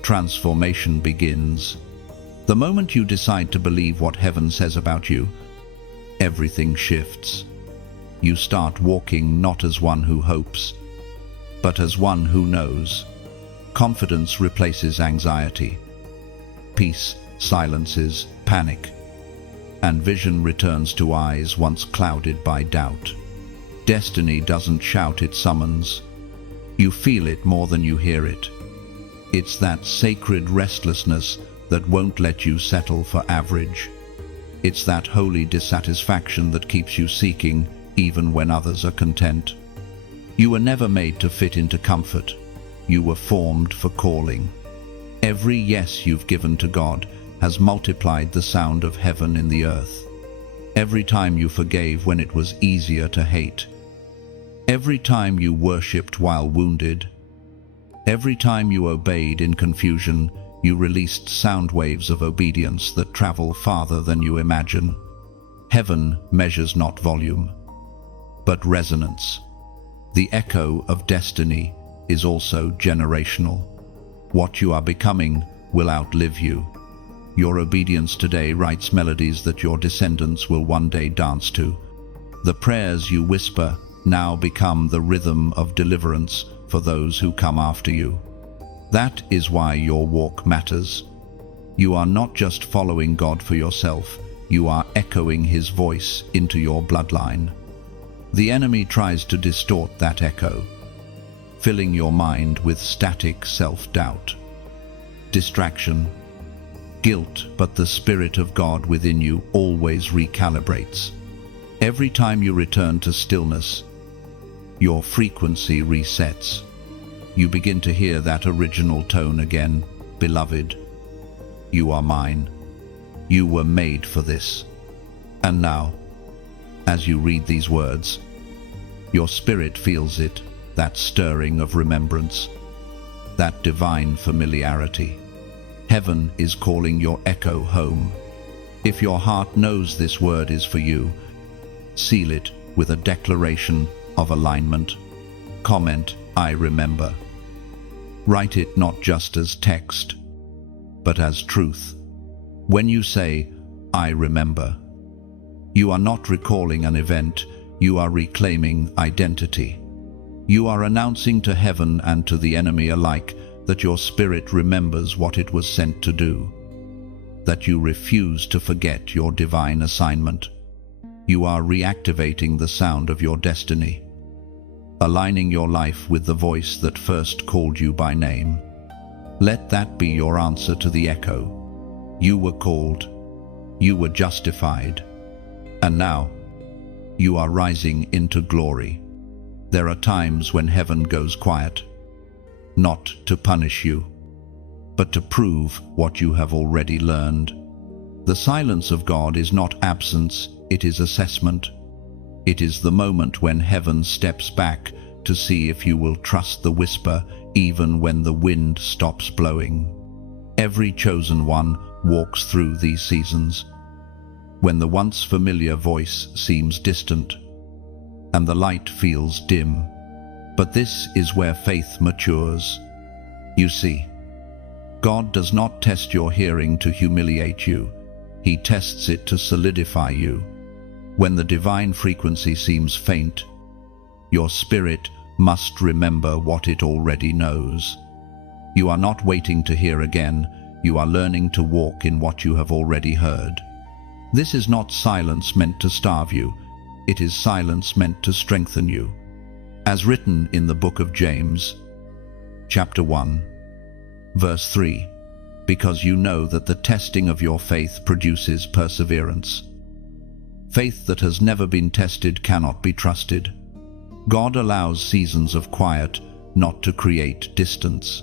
transformation begins. The moment you decide to believe what heaven says about you, everything shifts. You start walking not as one who hopes, but as one who knows. Confidence replaces anxiety. Peace silences panic, and vision returns to eyes once clouded by doubt. Destiny doesn't shout, it summons. You feel it more than you hear it. It's that sacred restlessness that won't let you settle for average. It's that holy dissatisfaction that keeps you seeking even when others are content. You were never made to fit into comfort. You were formed for calling. Every yes you've given to God has multiplied the sound of heaven in the earth. Every time you forgave when it was easier to hate. Every time you worshipped while wounded. Every time you obeyed in confusion, you released sound waves of obedience that travel farther than you imagine. Heaven measures not volume, but resonance. The echo of destiny is also generational. What you are becoming will outlive you. Your obedience today writes melodies that your descendants will one day dance to. The prayers you whisper now become the rhythm of deliverance for those who come after you. That is why your walk matters. You are not just following God for yourself, you are echoing His voice into your bloodline. The enemy tries to distort that echo. filling your mind with static self-doubt. Distraction, guilt, but the Spirit of God within you always recalibrates. Every time you return to stillness, your frequency resets. You begin to hear that original tone again. Beloved, you are mine. You were made for this. And now, as you read these words, your spirit feels it, that stirring of remembrance, that divine familiarity. Heaven is calling your echo home. If your heart knows this word is for you, seal it with a declaration of alignment. Comment, I remember. Write it not just as text, but as truth. When you say, I remember, you are not recalling an event, you are reclaiming identity. You are announcing to heaven and to the enemy alike that your spirit remembers what it was sent to do, that you refuse to forget your divine assignment. You are reactivating the sound of your destiny, aligning your life with the voice that first called you by name. Let that be your answer to the echo. You were called, you were justified, and now you are rising into glory. There are times when heaven goes quiet, not to punish you, but to prove what you have already learned. The silence of God is not absence, it is assessment. It is the moment when heaven steps back to see if you will trust the whisper even when the wind stops blowing. Every chosen one walks through these seasons, when the once familiar voice seems distant and the light feels dim. But this is where faith matures. You see, God does not test your hearing to humiliate you. He tests it to solidify you. When the divine frequency seems faint, your spirit must remember what it already knows. You are not waiting to hear again, you are learning to walk in what you have already heard. This is not silence meant to starve you, it is silence meant to strengthen you. As written in the book of James, chapter 1, verse 3, because you know that the testing of your faith produces perseverance. Faith that has never been tested cannot be trusted. God allows seasons of quiet not to create distance,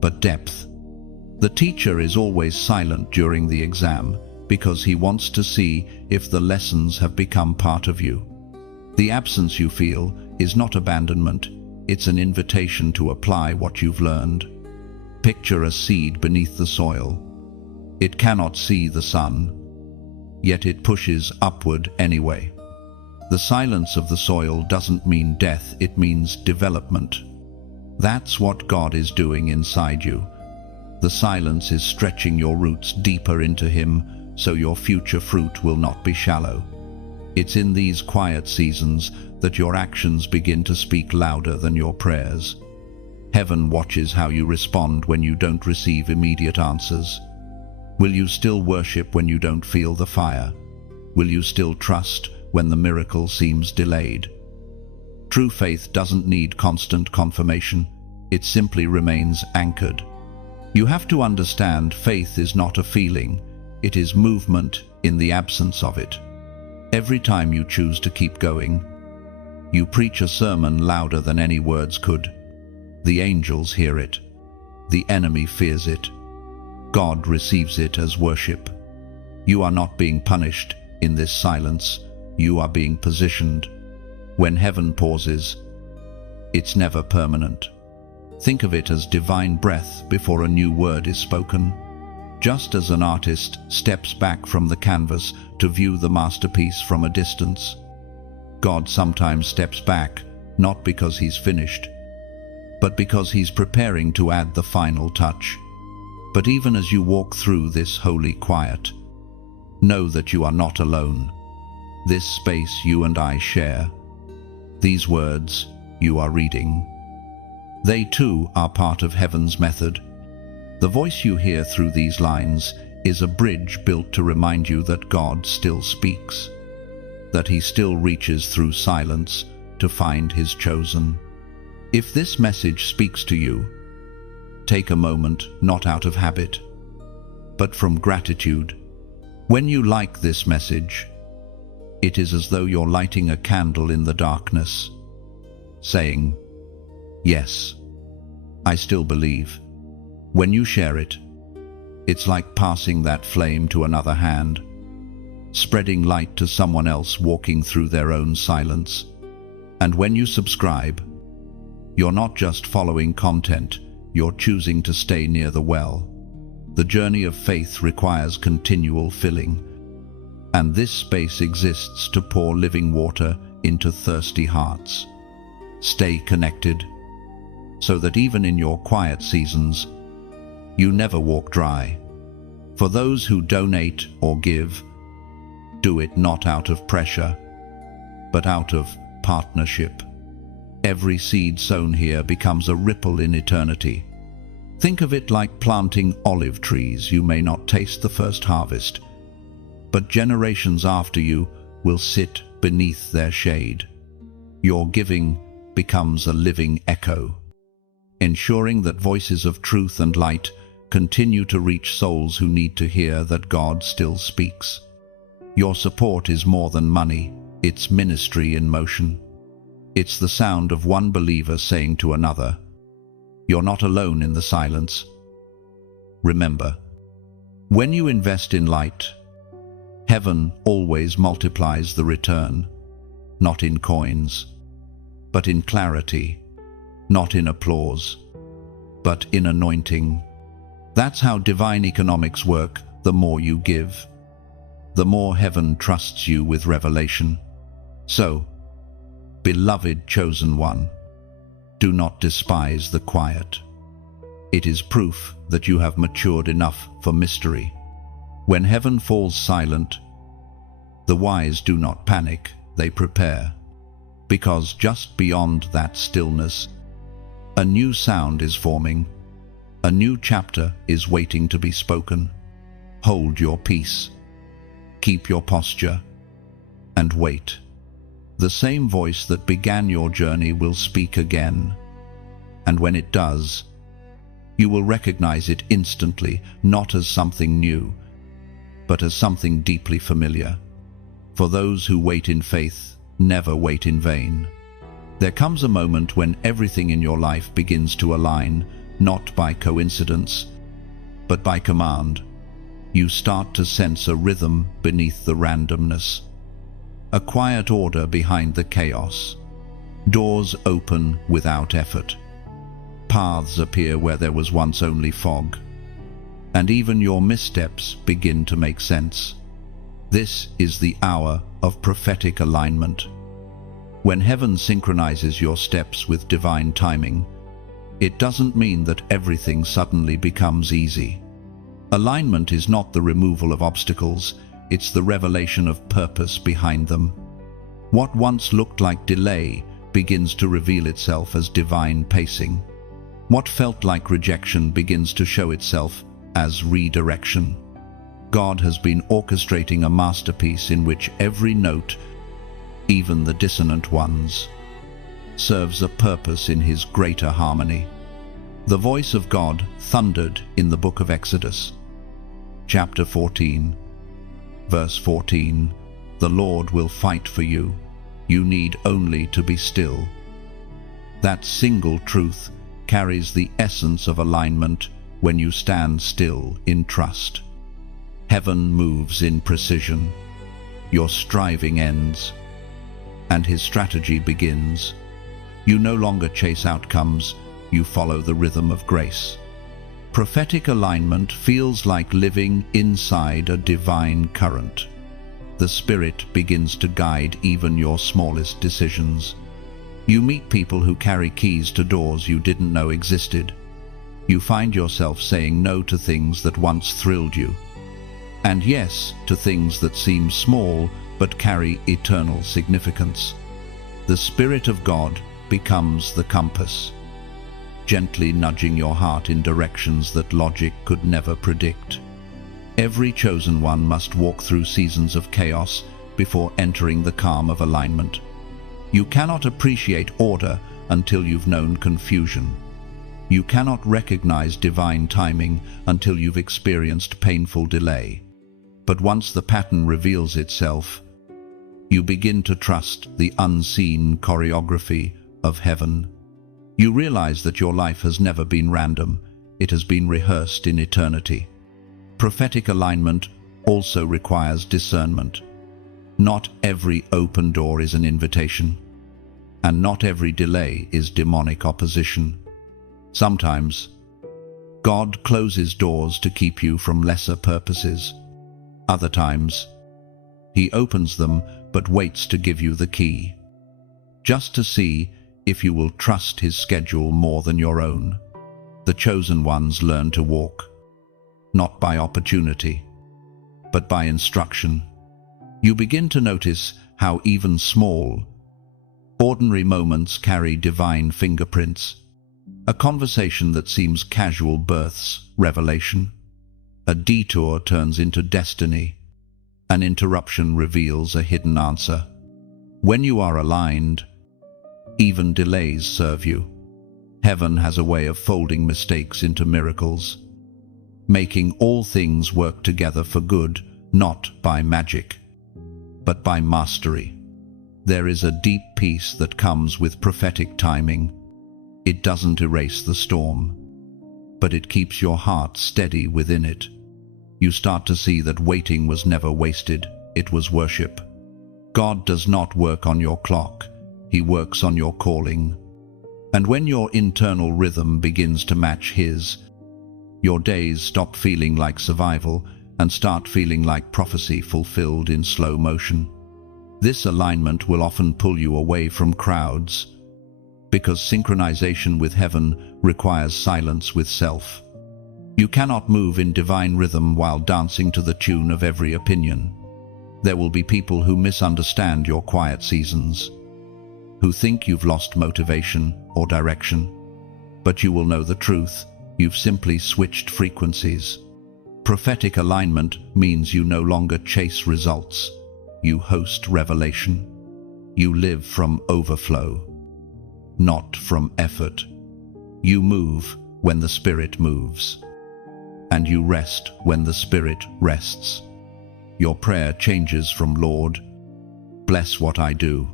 but depth. The teacher is always silent during the exam because he wants to see if the lessons have become part of you. The absence you feel is not abandonment, it's an invitation to apply what you've learned. Picture a seed beneath the soil. It cannot see the sun, yet it pushes upward anyway. The silence of the soil doesn't mean death, it means development. That's what God is doing inside you. The silence is stretching your roots deeper into Him, so your future fruit will not be shallow. It's in these quiet seasons that your actions begin to speak louder than your prayers. Heaven watches how you respond when you don't receive immediate answers. Will you still worship when you don't feel the fire? Will you still trust when the miracle seems delayed? True faith doesn't need constant confirmation. It simply remains anchored. You have to understand faith is not a feeling. It is movement in the absence of it. Every time you choose to keep going, you preach a sermon louder than any words could. The angels hear it. The enemy fears it. God receives it as worship. You are not being punished in this silence. You are being positioned. When heaven pauses, it's never permanent. Think of it as divine breath before a new word is spoken. Just as an artist steps back from the canvas to view the masterpiece from a distance, God sometimes steps back, not because He's finished, but because He's preparing to add the final touch. But even as you walk through this holy quiet, know that you are not alone. This space you and I share, these words you are reading, they too are part of heaven's method. The voice you hear through these lines is a bridge built to remind you that God still speaks, that He still reaches through silence to find His chosen. If this message speaks to you, take a moment, not out of habit, but from gratitude. When you like this message, it is as though you're lighting a candle in the darkness, saying, "Yes, I still believe." When you share it, it's like passing that flame to another hand, spreading light to someone else walking through their own silence. And when you subscribe, you're not just following content, you're choosing to stay near the well. The journey of faith requires continual filling, and this space exists to pour living water into thirsty hearts. Stay connected, so that even in your quiet seasons, you never walk dry. For those who donate or give, do it not out of pressure, but out of partnership. Every seed sown here becomes a ripple in eternity. Think of it like planting olive trees. You may not taste the first harvest, but generations after you will sit beneath their shade. Your giving becomes a living echo, ensuring that voices of truth and light continue to reach souls who need to hear that God still speaks. Your support is more than money, it's ministry in motion. It's the sound of one believer saying to another, "You're not alone in the silence." Remember, when you invest in light, heaven always multiplies the return, not in coins, but in clarity, not in applause, but in anointing. That's how divine economics work. The more you give, the more heaven trusts you with revelation. So, beloved chosen one, do not despise the quiet. It is proof that you have matured enough for mystery. When heaven falls silent, the wise do not panic, they prepare. Because just beyond that stillness, a new sound is forming. A new chapter is waiting to be spoken. Hold your peace. Keep your posture. And wait. The same voice that began your journey will speak again. And when it does, you will recognize it instantly, not as something new, but as something deeply familiar. For those who wait in faith never wait in vain. There comes a moment when everything in your life begins to align, not by coincidence, but by command. You start to sense a rhythm beneath the randomness, a quiet order behind the chaos. Doors open without effort. Paths appear where there was once only fog. And even your missteps begin to make sense. This is the hour of prophetic alignment. When heaven synchronizes your steps with divine timing, it doesn't mean that everything suddenly becomes easy. Alignment is not the removal of obstacles, it's the revelation of purpose behind them. What once looked like delay begins to reveal itself as divine pacing. What felt like rejection begins to show itself as redirection. God has been orchestrating a masterpiece in which every note, even the dissonant ones, serves a purpose in his greater harmony. The voice of God thundered in the book of Exodus, chapter 14, verse 14, "The Lord will fight for you. You need only to be still." That single truth carries the essence of alignment when you stand still in trust. Heaven moves in precision. Your striving ends, and his strategy begins. You no longer chase outcomes, you follow the rhythm of grace. Prophetic alignment feels like living inside a divine current. The Spirit begins to guide even your smallest decisions. You meet people who carry keys to doors you didn't know existed. You find yourself saying no to things that once thrilled you, and yes to things that seem small but carry eternal significance. The Spirit of God becomes the compass, gently nudging your heart in directions that logic could never predict. Every chosen one must walk through seasons of chaos before entering the calm of alignment. You cannot appreciate order until you've known confusion. You cannot recognize divine timing until you've experienced painful delay. But once the pattern reveals itself, you begin to trust the unseen choreography of heaven. You realize that your life has never been random, it has been rehearsed in eternity. Prophetic alignment also requires discernment. Not every open door is an invitation, and not every delay is demonic opposition. Sometimes, God closes doors to keep you from lesser purposes. Other times, He opens them but waits to give you the key, just to see if you will trust His schedule more than your own. The chosen ones learn to walk, not by opportunity, but by instruction. You begin to notice how even small, ordinary moments carry divine fingerprints. A conversation that seems casual births revelation. A detour turns into destiny. An interruption reveals a hidden answer. When you are aligned, even delays serve you. Heaven has a way of folding mistakes into miracles, making all things work together for good, not by magic, but by mastery. There is a deep peace that comes with prophetic timing. It doesn't erase the storm, but it keeps your heart steady within it. You start to see that waiting was never wasted, it was worship. God does not work on your clock, He works on your calling. And when your internal rhythm begins to match His, your days stop feeling like survival and start feeling like prophecy fulfilled in slow motion. This alignment will often pull you away from crowds, because synchronization with heaven requires silence with self. You cannot move in divine rhythm while dancing to the tune of every opinion. There will be people who misunderstand your quiet seasons, who think you've lost motivation or direction. But you will know the truth, you've simply switched frequencies. Prophetic alignment means you no longer chase results, you host revelation. You live from overflow, not from effort. You move when the Spirit moves, and you rest when the Spirit rests. Your prayer changes from Lord, bless what I do,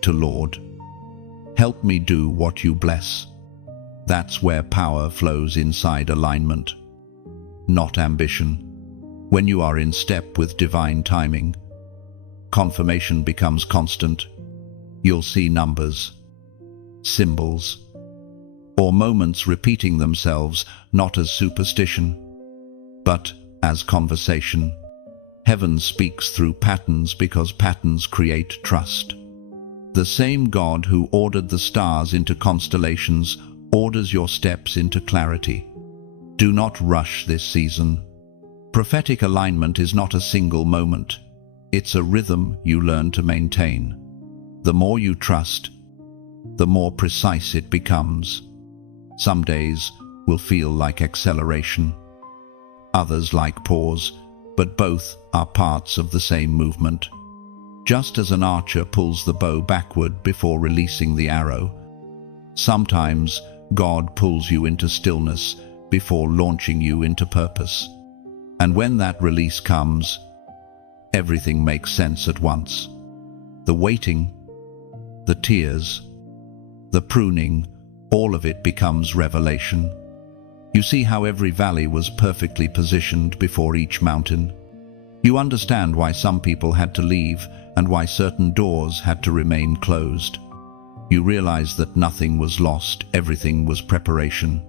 to Lord, help me do what you bless. That's where power flows inside alignment, not ambition. When you are in step with divine timing, confirmation becomes constant. You'll see numbers, symbols, or moments repeating themselves, not as superstition, but as conversation. Heaven speaks through patterns because patterns create trust. The same God who ordered the stars into constellations orders your steps into clarity. Do not rush this season. Prophetic alignment is not a single moment. It's a rhythm you learn to maintain. The more you trust, the more precise it becomes. Some days will feel like acceleration, others like pause, but both are parts of the same movement. Just as an archer pulls the bow backward before releasing the arrow, sometimes God pulls you into stillness before launching you into purpose. And when that release comes, everything makes sense at once. The waiting, the tears, the pruning, all of it becomes revelation. You see how every valley was perfectly positioned before each mountain. You understand why some people had to leave and why certain doors had to remain closed. You realize that nothing was lost, everything was preparation.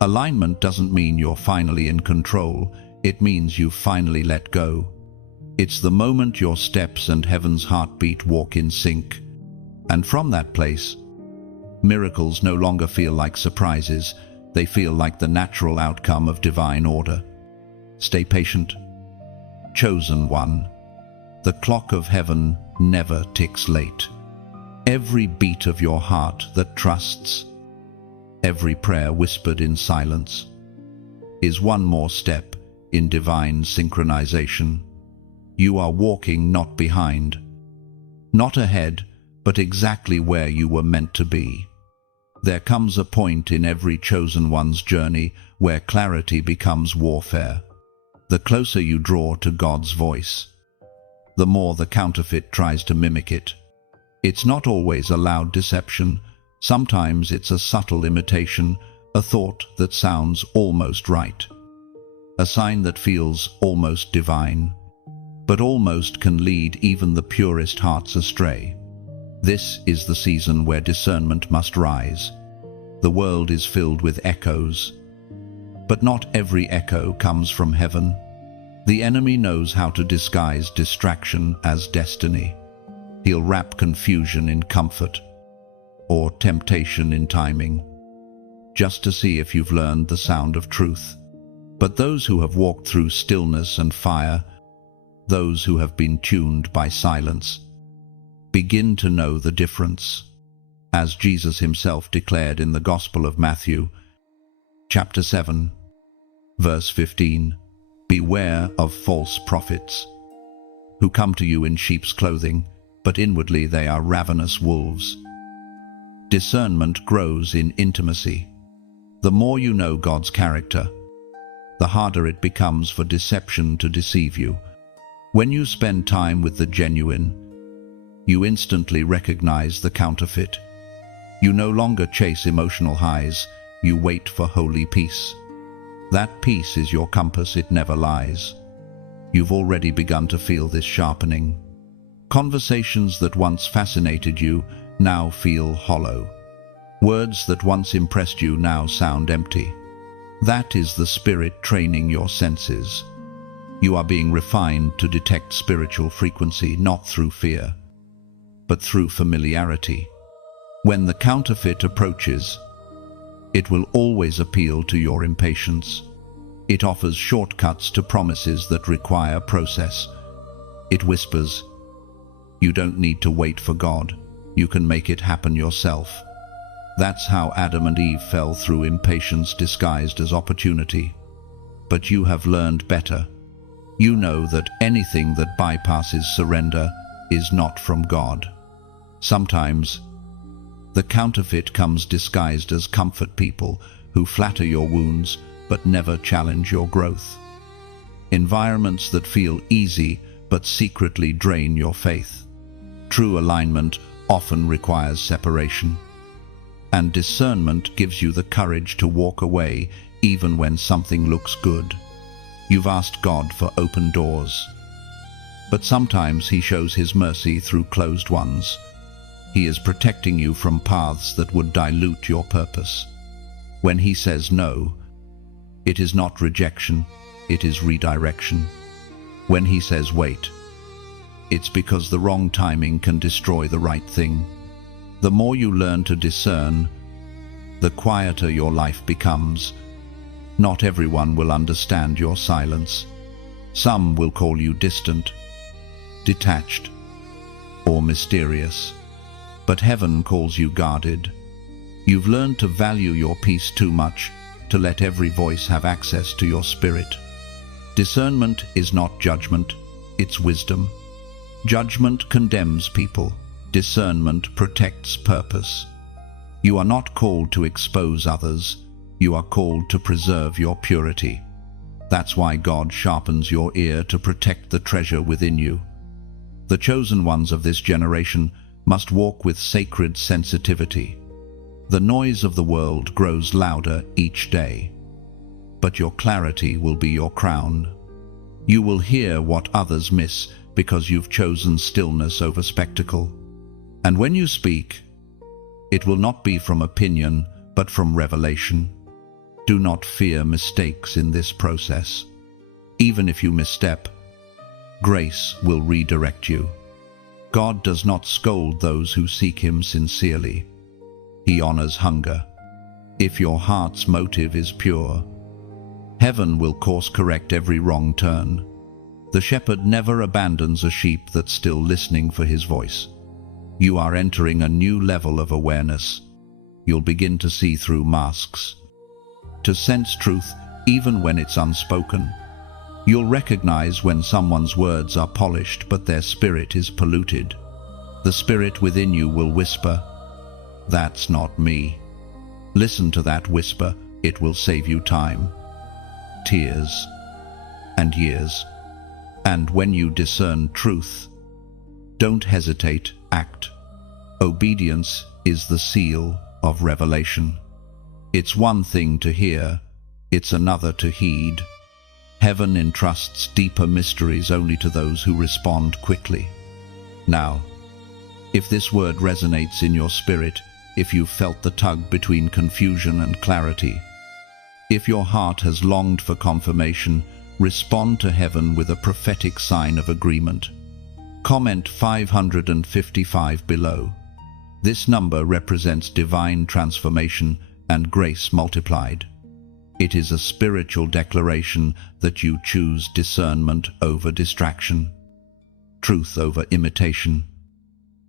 Alignment doesn't mean you're finally in control, it means you've finally let go. It's the moment your steps and heaven's heartbeat walk in sync. And from that place, miracles no longer feel like surprises, they feel like the natural outcome of divine order. Stay patient. Chosen one. The clock of heaven never ticks late. Every beat of your heart that trusts, every prayer whispered in silence, is one more step in divine synchronization. You are walking not behind, not ahead, but exactly where you were meant to be. There comes a point in every chosen one's journey where clarity becomes warfare. The closer you draw to God's voice, the more the counterfeit tries to mimic it. It's not always a loud deception. Sometimes it's a subtle imitation, a thought that sounds almost right, a sign that feels almost divine, but almost can lead even the purest hearts astray. This is the season where discernment must rise. The world is filled with echoes, but not every echo comes from heaven. The enemy knows how to disguise distraction as destiny. He'll wrap confusion in comfort, or temptation in timing, just to see if you've learned the sound of truth. But those who have walked through stillness and fire, those who have been tuned by silence, begin to know the difference. As Jesus himself declared in the Gospel of Matthew, chapter 7, verse 15, "Beware of false prophets, who come to you in sheep's clothing, but inwardly they are ravenous wolves." Discernment grows in intimacy. The more you know God's character, the harder it becomes for deception to deceive you. When you spend time with the genuine, you instantly recognize the counterfeit. You no longer chase emotional highs, you wait for holy peace. That peace is your compass, it never lies. You've already begun to feel this sharpening. Conversations that once fascinated you now feel hollow. Words that once impressed you now sound empty. That is the Spirit training your senses. You are being refined to detect spiritual frequency, not through fear, but through familiarity. When the counterfeit approaches, it will always appeal to your impatience. It offers shortcuts to promises that require process. It whispers, "You don't need to wait for God. You can make it happen yourself." That's how Adam and Eve fell, through impatience disguised as opportunity. But you have learned better. You know that anything that bypasses surrender is not from God. Sometimes, the counterfeit comes disguised as comfort people who flatter your wounds but never challenge your growth. Environments that feel easy but secretly drain your faith. True alignment often requires separation. And discernment gives you the courage to walk away even when something looks good. You've asked God for open doors, but sometimes He shows His mercy through closed ones. He is protecting you from paths that would dilute your purpose. When He says no, it is not rejection, it is redirection. When He says wait, it's because the wrong timing can destroy the right thing. The more you learn to discern, the quieter your life becomes. Not everyone will understand your silence. Some will call you distant, detached, or mysterious. But heaven calls you guarded. You've learned to value your peace too much to let every voice have access to your spirit. Discernment is not judgment, it's wisdom. Judgment condemns people. Discernment protects purpose. You are not called to expose others. You are called to preserve your purity. That's why God sharpens your ear to protect the treasure within you. The chosen ones of this generation must walk with sacred sensitivity. The noise of the world grows louder each day, but your clarity will be your crown. You will hear what others miss because you've chosen stillness over spectacle. And when you speak, it will not be from opinion, but from revelation. Do not fear mistakes in this process. Even if you misstep, grace will redirect you. God does not scold those who seek Him sincerely. He honors hunger. If your heart's motive is pure, heaven will course-correct every wrong turn. The shepherd never abandons a sheep that's still listening for his voice. You are entering a new level of awareness. You'll begin to see through masks, to sense truth even when it's unspoken. You'll recognize when someone's words are polished but their spirit is polluted. The spirit within you will whisper, "That's not me." Listen to that whisper. It will save you time, tears, and years. And when you discern truth, don't hesitate, act. Obedience is the seal of revelation. It's one thing to hear, it's another to heed. Heaven entrusts deeper mysteries only to those who respond quickly. Now, if this word resonates in your spirit, if you've felt the tug between confusion and clarity, if your heart has longed for confirmation, respond to heaven with a prophetic sign of agreement. Comment 555 below. This number represents divine transformation and grace multiplied. It is a spiritual declaration that you choose discernment over distraction, truth over imitation,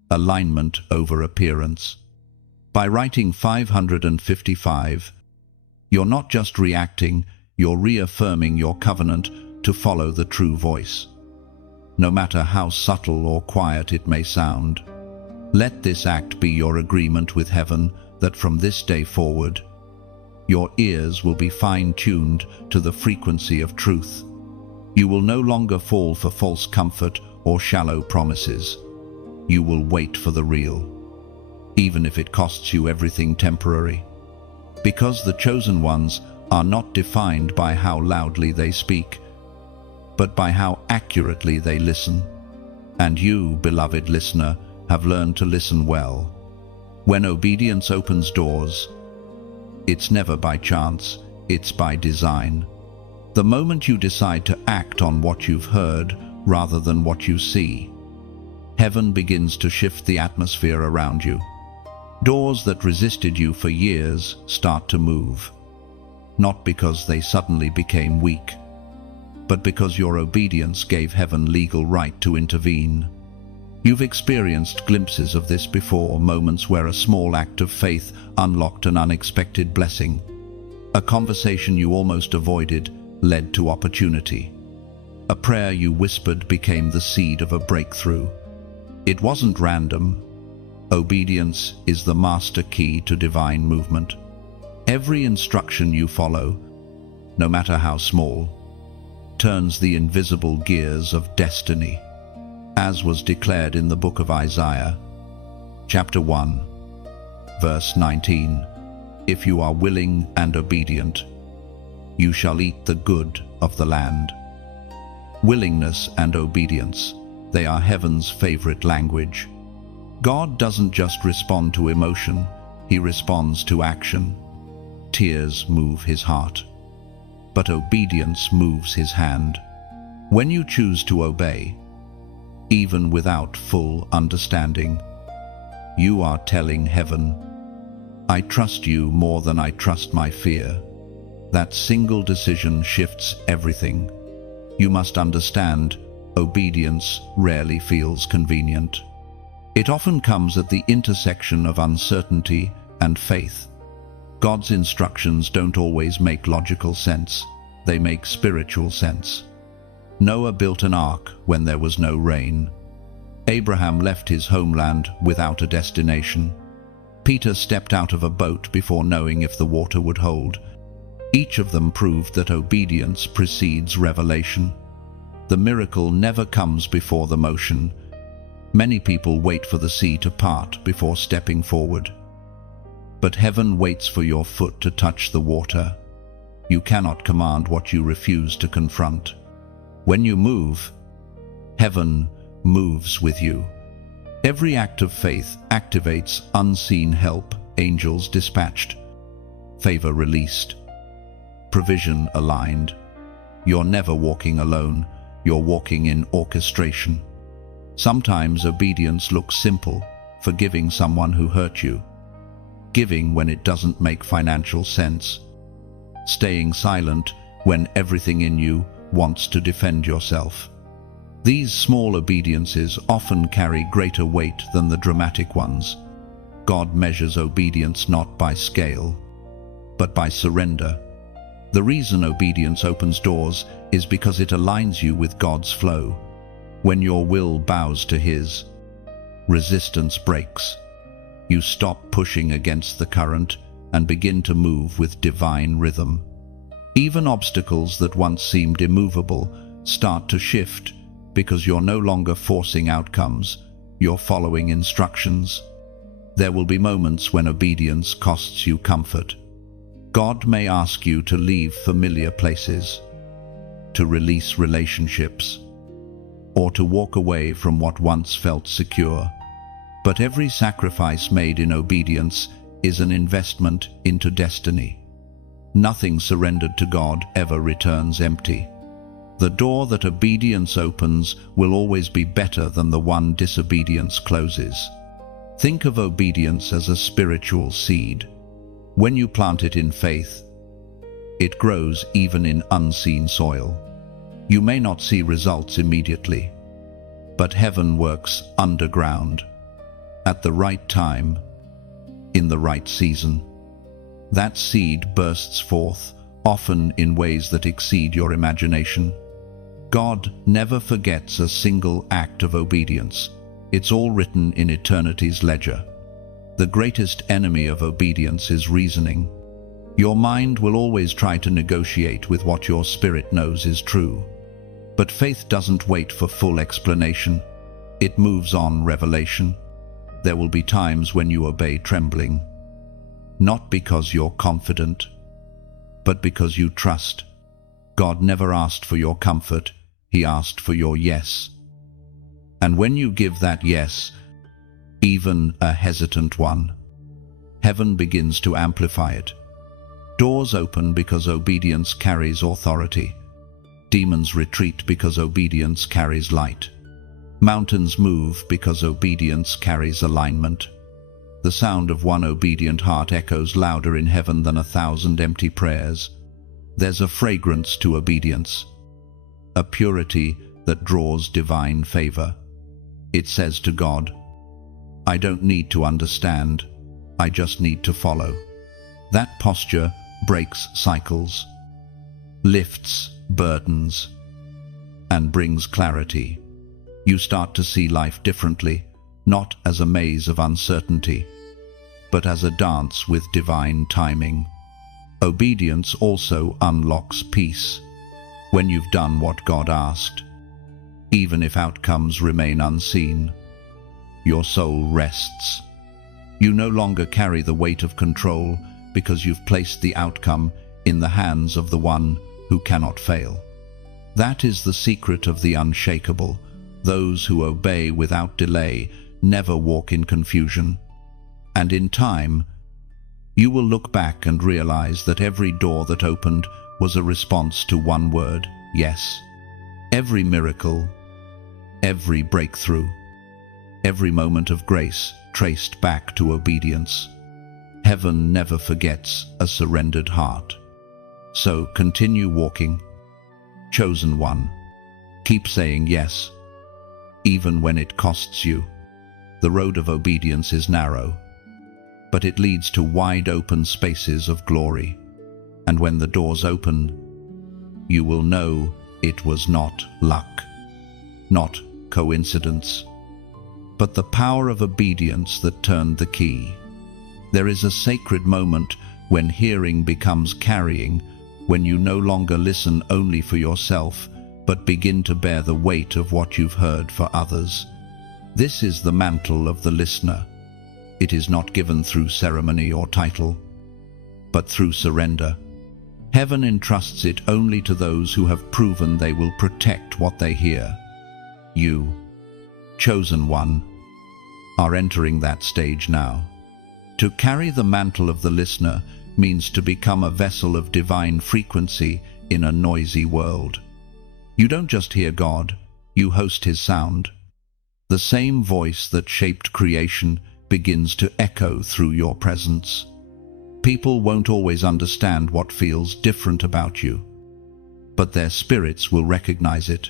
alignment over appearance. By writing 555, you're not just reacting, you're reaffirming your covenant to follow the true voice. No matter how subtle or quiet it may sound, let this act be your agreement with heaven that from this day forward, your ears will be fine-tuned to the frequency of truth. You will no longer fall for false comfort or shallow promises. You will wait for the real, even if it costs you everything temporary. Because the chosen ones are not defined by how loudly they speak, but by how accurately they listen. And you, beloved listener, have learned to listen well. When obedience opens doors, it's never by chance, it's by design. The moment you decide to act on what you've heard rather than what you see, heaven begins to shift the atmosphere around you. Doors that resisted you for years start to move, not because they suddenly became weak, but because your obedience gave heaven legal right to intervene. You've experienced glimpses of this before, moments where a small act of faith unlocked an unexpected blessing. A conversation you almost avoided led to opportunity. A prayer you whispered became the seed of a breakthrough. It wasn't random. Obedience is the master key to divine movement. Every instruction you follow, no matter how small, turns the invisible gears of destiny, as was declared in the book of Isaiah, chapter 1, verse 19. If you are willing and obedient, you shall eat the good of the land. Willingness and obedience, they are heaven's favorite language. God doesn't just respond to emotion, he responds to action. Tears move his heart, but obedience moves his hand. When you choose to obey, even without full understanding, you are telling heaven, I trust you more than I trust my fear. That single decision shifts everything. You must understand, obedience rarely feels convenient. It often comes at the intersection of uncertainty and faith. God's instructions don't always make logical sense, they make spiritual sense. Noah built an ark when there was no rain. Abraham left his homeland without a destination. Peter stepped out of a boat before knowing if the water would hold. Each of them proved that obedience precedes revelation. The miracle never comes before the motion. Many people wait for the sea to part before stepping forward. But heaven waits for your foot to touch the water. You cannot command what you refuse to confront. When you move, heaven moves with you. Every act of faith activates unseen help, angels dispatched, favor released, provision aligned. You're never walking alone, you're walking in orchestration. Sometimes obedience looks simple, forgiving someone who hurt you, giving when it doesn't make financial sense, staying silent when everything in you wants to defend yourself. These small obediences often carry greater weight than the dramatic ones. God measures obedience not by scale, but by surrender. The reason obedience opens doors is because it aligns you with God's flow. When your will bows to His, resistance breaks. You stop pushing against the current and begin to move with divine rhythm. Even obstacles that once seemed immovable start to shift because you're no longer forcing outcomes, you're following instructions. There will be moments when obedience costs you comfort. God may ask you to leave familiar places, to release relationships, or to walk away from what once felt secure. But every sacrifice made in obedience is an investment into destiny. Nothing surrendered to God ever returns empty. The door that obedience opens will always be better than the one disobedience closes. Think of obedience as a spiritual seed. When you plant it in faith, it grows even in unseen soil. You may not see results immediately, but heaven works underground, at the right time, in the right season. That seed bursts forth, often in ways that exceed your imagination. God never forgets a single act of obedience. It's all written in eternity's ledger. The greatest enemy of obedience is reasoning. Your mind will always try to negotiate with what your spirit knows is true. But faith doesn't wait for full explanation. It moves on revelation. There will be times when you obey trembling, not because you're confident, but because you trust. God never asked for your comfort, He asked for your yes. And when you give that yes, even a hesitant one, heaven begins to amplify it. Doors open because obedience carries authority. Demons retreat because obedience carries light. Mountains move because obedience carries alignment. The sound of one obedient heart echoes louder in heaven than 1,000 empty prayers. There's a fragrance to obedience, a purity that draws divine favor. It says to God, I don't need to understand, I just need to follow. That posture breaks cycles, lifts burdens, and brings clarity. You start to see life differently, not as a maze of uncertainty, but as a dance with divine timing. Obedience also unlocks peace. When you've done what God asked, even if outcomes remain unseen, your soul rests. You no longer carry the weight of control because you've placed the outcome in the hands of the one who cannot fail. That is the secret of the unshakable. Those who obey without delay never walk in confusion. And in time, you will look back and realize that every door that opened was a response to one word, yes. Every miracle, every breakthrough, every moment of grace traced back to obedience. Heaven never forgets a surrendered heart. So continue walking, chosen one. Keep saying yes, even when it costs you. The road of obedience is narrow, but it leads to wide open spaces of glory. And when the doors open, you will know it was not luck, not coincidence, but the power of obedience that turned the key. There is a sacred moment when hearing becomes carrying, when you no longer listen only for yourself, but begin to bear the weight of what you've heard for others. This is the mantle of the listener. It is not given through ceremony or title, but through surrender. Heaven entrusts it only to those who have proven they will protect what they hear. You, chosen one, are entering that stage now. To carry the mantle of the listener means to become a vessel of divine frequency in a noisy world. You don't just hear God, you host His sound. The same voice that shaped creation begins to echo through your presence. People won't always understand what feels different about you, but their spirits will recognize it.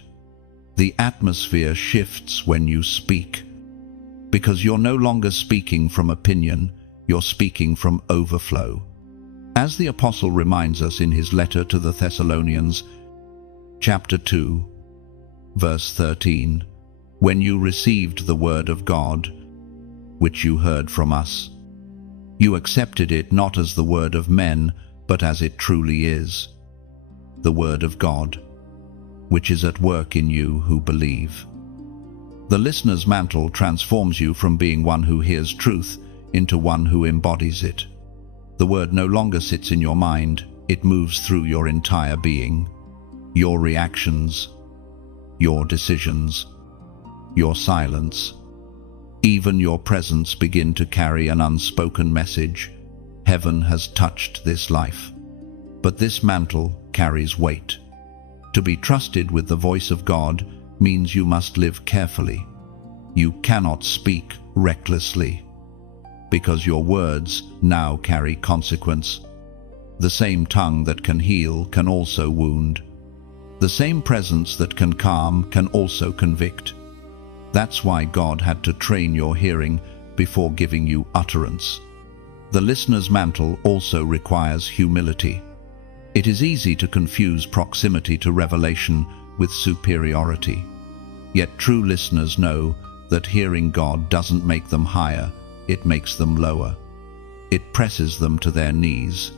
The atmosphere shifts when you speak, because you're no longer speaking from opinion, you're speaking from overflow. As the Apostle reminds us in his letter to the Thessalonians, chapter 2, verse 13, when you received the word of God, which you heard from us. You accepted it not as the word of men, but as it truly is, the word of God, which is at work in you who believe. The listener's mantle transforms you from being one who hears truth into one who embodies it. The word no longer sits in your mind, it moves through your entire being. Your reactions, your decisions, your silence, even your presence begin to carry an unspoken message. Heaven has touched this life. But this mantle carries weight. To be trusted with the voice of God means you must live carefully. You cannot speak recklessly, because your words now carry consequence. The same tongue that can heal can also wound. The same presence that can calm can also convict. That's why God had to train your hearing before giving you utterance. The listener's mantle also requires humility. It is easy to confuse proximity to revelation with superiority. Yet true listeners know that hearing God doesn't make them higher, it makes them lower. It presses them to their knees.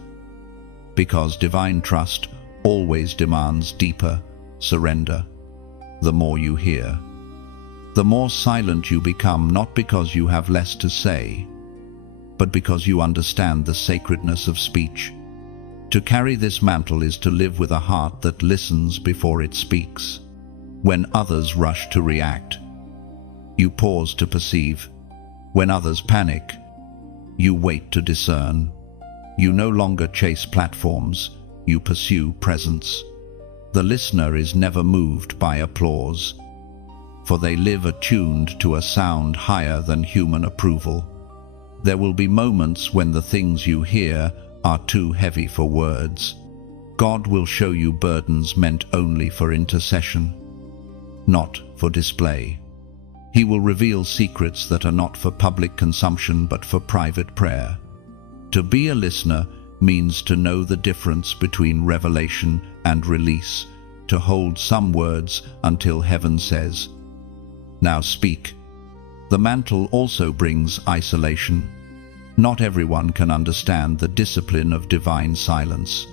Because divine trust always demands deeper surrender. The more you hear, the more silent you become, not because you have less to say, but because you understand the sacredness of speech. To carry this mantle is to live with a heart that listens before it speaks. When others rush to react, you pause to perceive. When others panic, you wait to discern. You no longer chase platforms, you pursue presence. The listener is never moved by applause, for they live attuned to a sound higher than human approval. There will be moments when the things you hear are too heavy for words. God will show you burdens meant only for intercession, not for display. He will reveal secrets that are not for public consumption but for private prayer. To be a listener means to know the difference between revelation and release, to hold some words until heaven says, "Now speak." The mantle also brings isolation. Not everyone can understand the discipline of divine silence.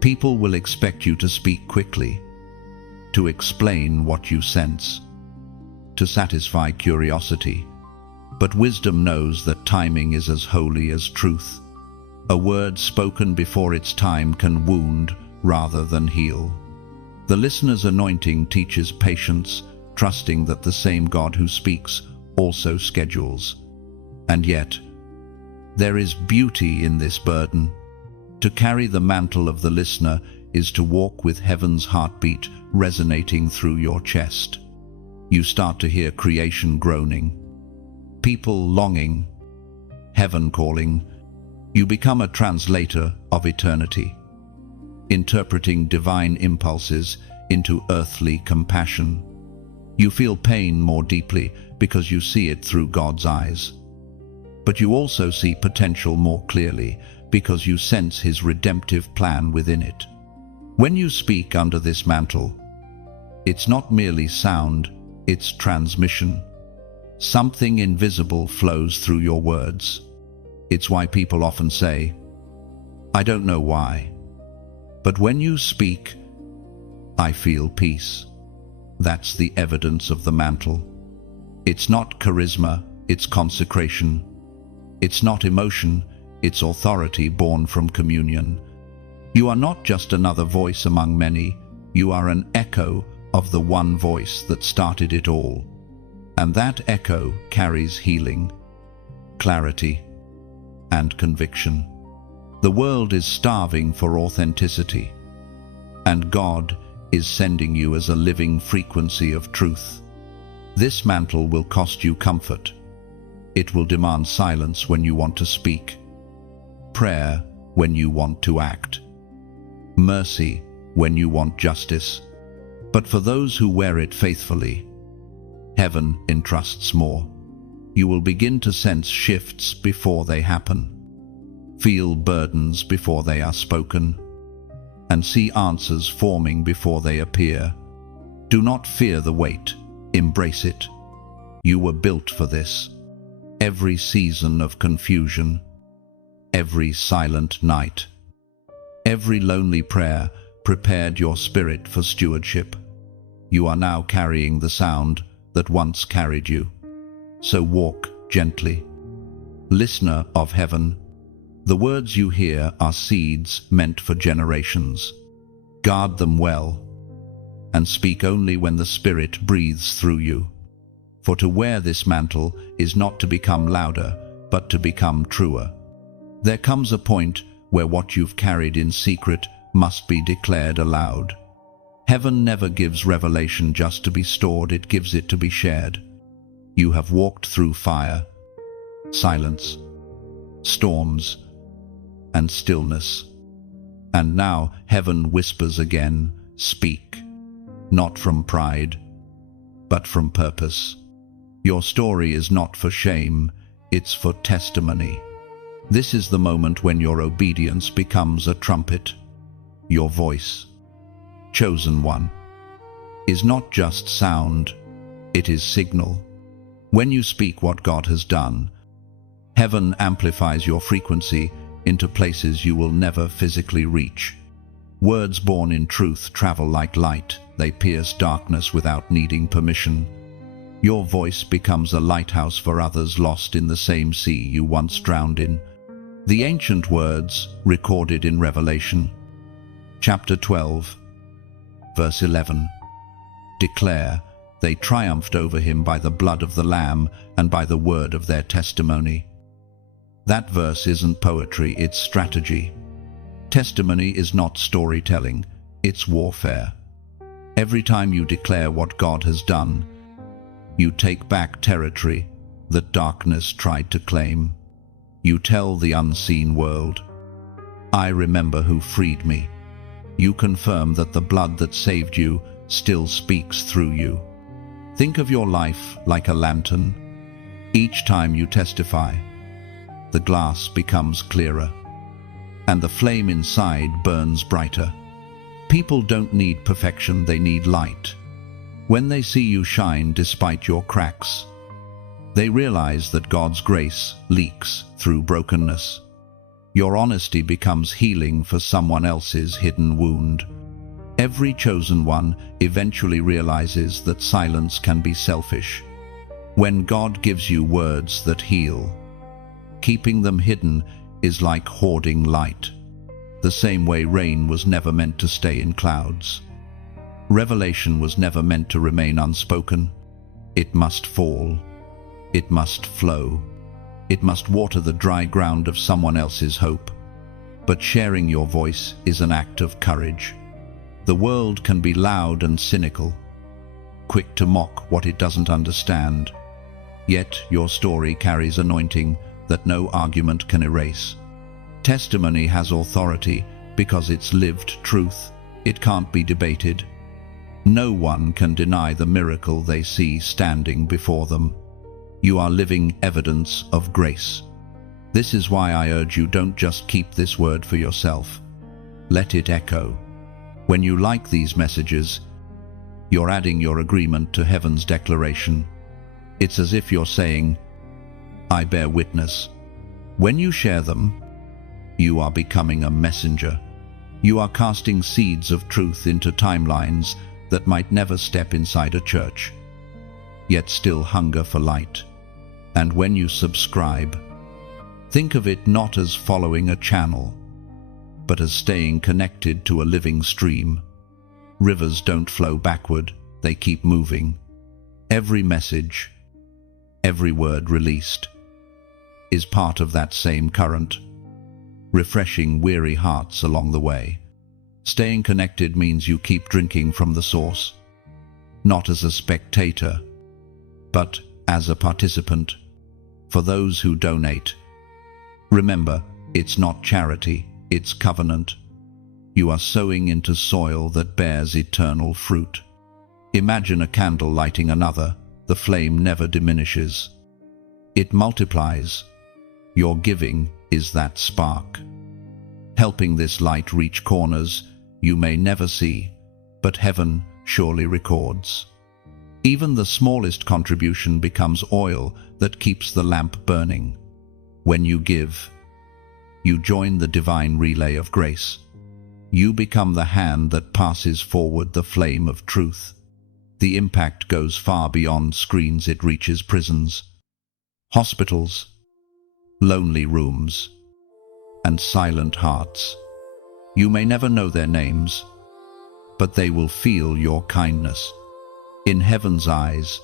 People will expect you to speak quickly, to explain what you sense, to satisfy curiosity. But wisdom knows that timing is as holy as truth. A word spoken before its time can wound rather than heal. The listener's anointing teaches patience, trusting that the same God who speaks also schedules. And yet, there is beauty in this burden. To carry the mantle of the listener is to walk with heaven's heartbeat resonating through your chest. You start to hear creation groaning, people longing, heaven calling. You become a translator of eternity, interpreting divine impulses into earthly compassion. You feel pain more deeply because you see it through God's eyes. But you also see potential more clearly because you sense His redemptive plan within it. When you speak under this mantle, it's not merely sound, it's transmission. Something invisible flows through your words. It's why people often say, "I don't know why, but when you speak, I feel peace." That's the evidence of the mantle. It's not charisma, it's consecration. It's not emotion, it's authority born from communion. You are not just another voice among many, you are an echo of the one voice that started it all. And that echo carries healing, clarity, and conviction. The world is starving for authenticity, and God is sending you as a living frequency of truth. This mantle will cost you comfort. It will demand silence when you want to speak, prayer when you want to act, mercy when you want justice. But for those who wear it faithfully, heaven entrusts more. You will begin to sense shifts before they happen, feel burdens before they are spoken, and see answers forming before they appear. Do not fear the wait, embrace it. You were built for this. every season of confusion, every silent night, every lonely prayer prepared your spirit for stewardship. You are now carrying the sound that once carried you. So walk gently. Listener of heaven, the words you hear are seeds meant for generations. Guard them well, and speak only when the Spirit breathes through you. For to wear this mantle is not to become louder, but to become truer. There comes a point where what you've carried in secret must be declared aloud. Heaven never gives revelation just to be stored, it gives it to be shared. You have walked through fire, silence, storms, and stillness. And now heaven whispers again, speak, not from pride, but from purpose. Your story is not for shame, it's for testimony. This is the moment when your obedience becomes a trumpet. Your voice, chosen one, is not just sound, it is signal. When you speak what God has done, heaven amplifies your frequency into places you will never physically reach. Words born in truth travel like light, they pierce darkness without needing permission. Your voice becomes a lighthouse for others lost in the same sea you once drowned in. The ancient words recorded in Revelation, chapter 12, verse 11, declare, they triumphed over him by the blood of the Lamb and by the word of their testimony. That verse isn't poetry, it's strategy. Testimony is not storytelling, it's warfare. Every time you declare what God has done, you take back territory that darkness tried to claim. You tell the unseen world, I remember who freed me. You confirm that the blood that saved you still speaks through you. Think of your life like a lantern. Each time you testify, the glass becomes clearer, and the flame inside burns brighter. People don't need perfection, they need light. When they see you shine despite your cracks, they realize that God's grace leaks through brokenness. Your honesty becomes healing for someone else's hidden wound. Every chosen one eventually realizes that silence can be selfish. When God gives you words that heal, keeping them hidden is like hoarding light. The same way rain was never meant to stay in clouds. Revelation was never meant to remain unspoken. It must fall. It must flow. It must water the dry ground of someone else's hope. But sharing your voice is an act of courage. The world can be loud and cynical, quick to mock what it doesn't understand. Yet your story carries anointing that no argument can erase. Testimony has authority because it's lived truth. It can't be debated. No one can deny the miracle they see standing before them. You are living evidence of grace. This is why I urge you, don't just keep this word for yourself. Let it echo. When you like these messages, you're adding your agreement to heaven's declaration. It's as if you're saying, I bear witness. When you share them, you are becoming a messenger. You are casting seeds of truth into timelines that might never step inside a church, yet still hunger for light. And when you subscribe, think of it not as following a channel, but as staying connected to a living stream. Rivers don't flow backward, they keep moving. Every message, every word released, is part of that same current, refreshing weary hearts along the way. Staying connected means you keep drinking from the source, not as a spectator, but as a participant. For those who donate, remember, it's not charity, it's covenant. You are sowing into soil that bears eternal fruit. Imagine a candle lighting another. The flame never diminishes. It multiplies. Your giving is that spark, helping this light reach corners you may never see, but heaven surely records. Even the smallest contribution becomes oil that keeps the lamp burning. When you give, you join the divine relay of grace. You become the hand that passes forward the flame of truth. The impact goes far beyond screens. It reaches prisons, hospitals, lonely rooms, and silent hearts. You may never know their names, but they will feel your kindness. In heaven's eyes,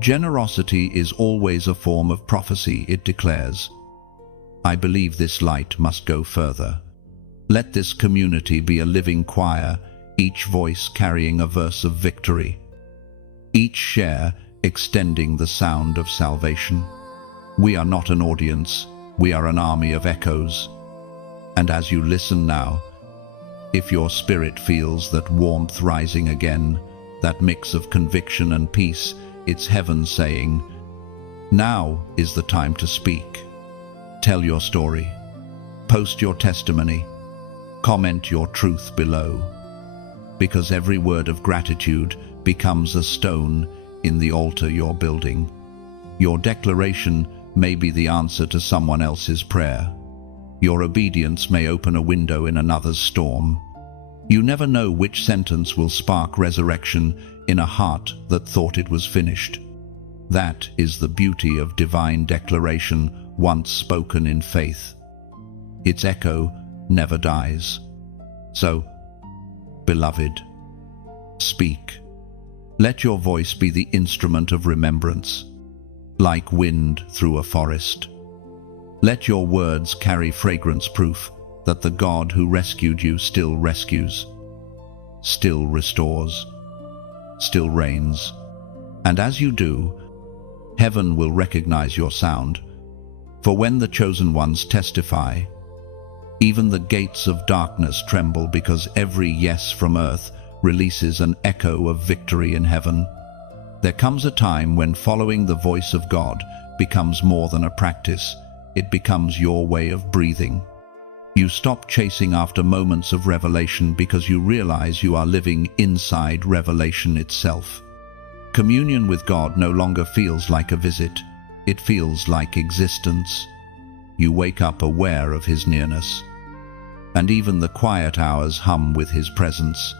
generosity is always a form of prophecy. It declares, I believe this light must go further. Let this community be a living choir, each voice carrying a verse of victory, each share extending the sound of salvation. We are not an audience, we are an army of echoes. And as you listen now, if your spirit feels that warmth rising again, that mix of conviction and peace, it's heaven saying, now is the time to speak. Tell your story, post your testimony, comment your truth below, because every word of gratitude becomes a stone in the altar you're building. Your declaration may be the answer to someone else's prayer. Your obedience may open a window in another's storm. You never know which sentence will spark resurrection in a heart that thought it was finished. That is the beauty of divine declaration once spoken in faith. Its echo never dies. So, beloved, speak. Let your voice be the instrument of remembrance, like wind through a forest. Let your words carry fragrance, proof that the God who rescued you still rescues, still restores, still reigns. And as you do, heaven will recognize your sound. For when the chosen ones testify, even the gates of darkness tremble, because every yes from earth releases an echo of victory in heaven. There comes a time when following the voice of God becomes more than a practice. It becomes your way of breathing. You stop chasing after moments of revelation because you realize you are living inside revelation itself. Communion with God no longer feels like a visit. It feels like existence. You wake up aware of His nearness, and even the quiet hours hum with His presence.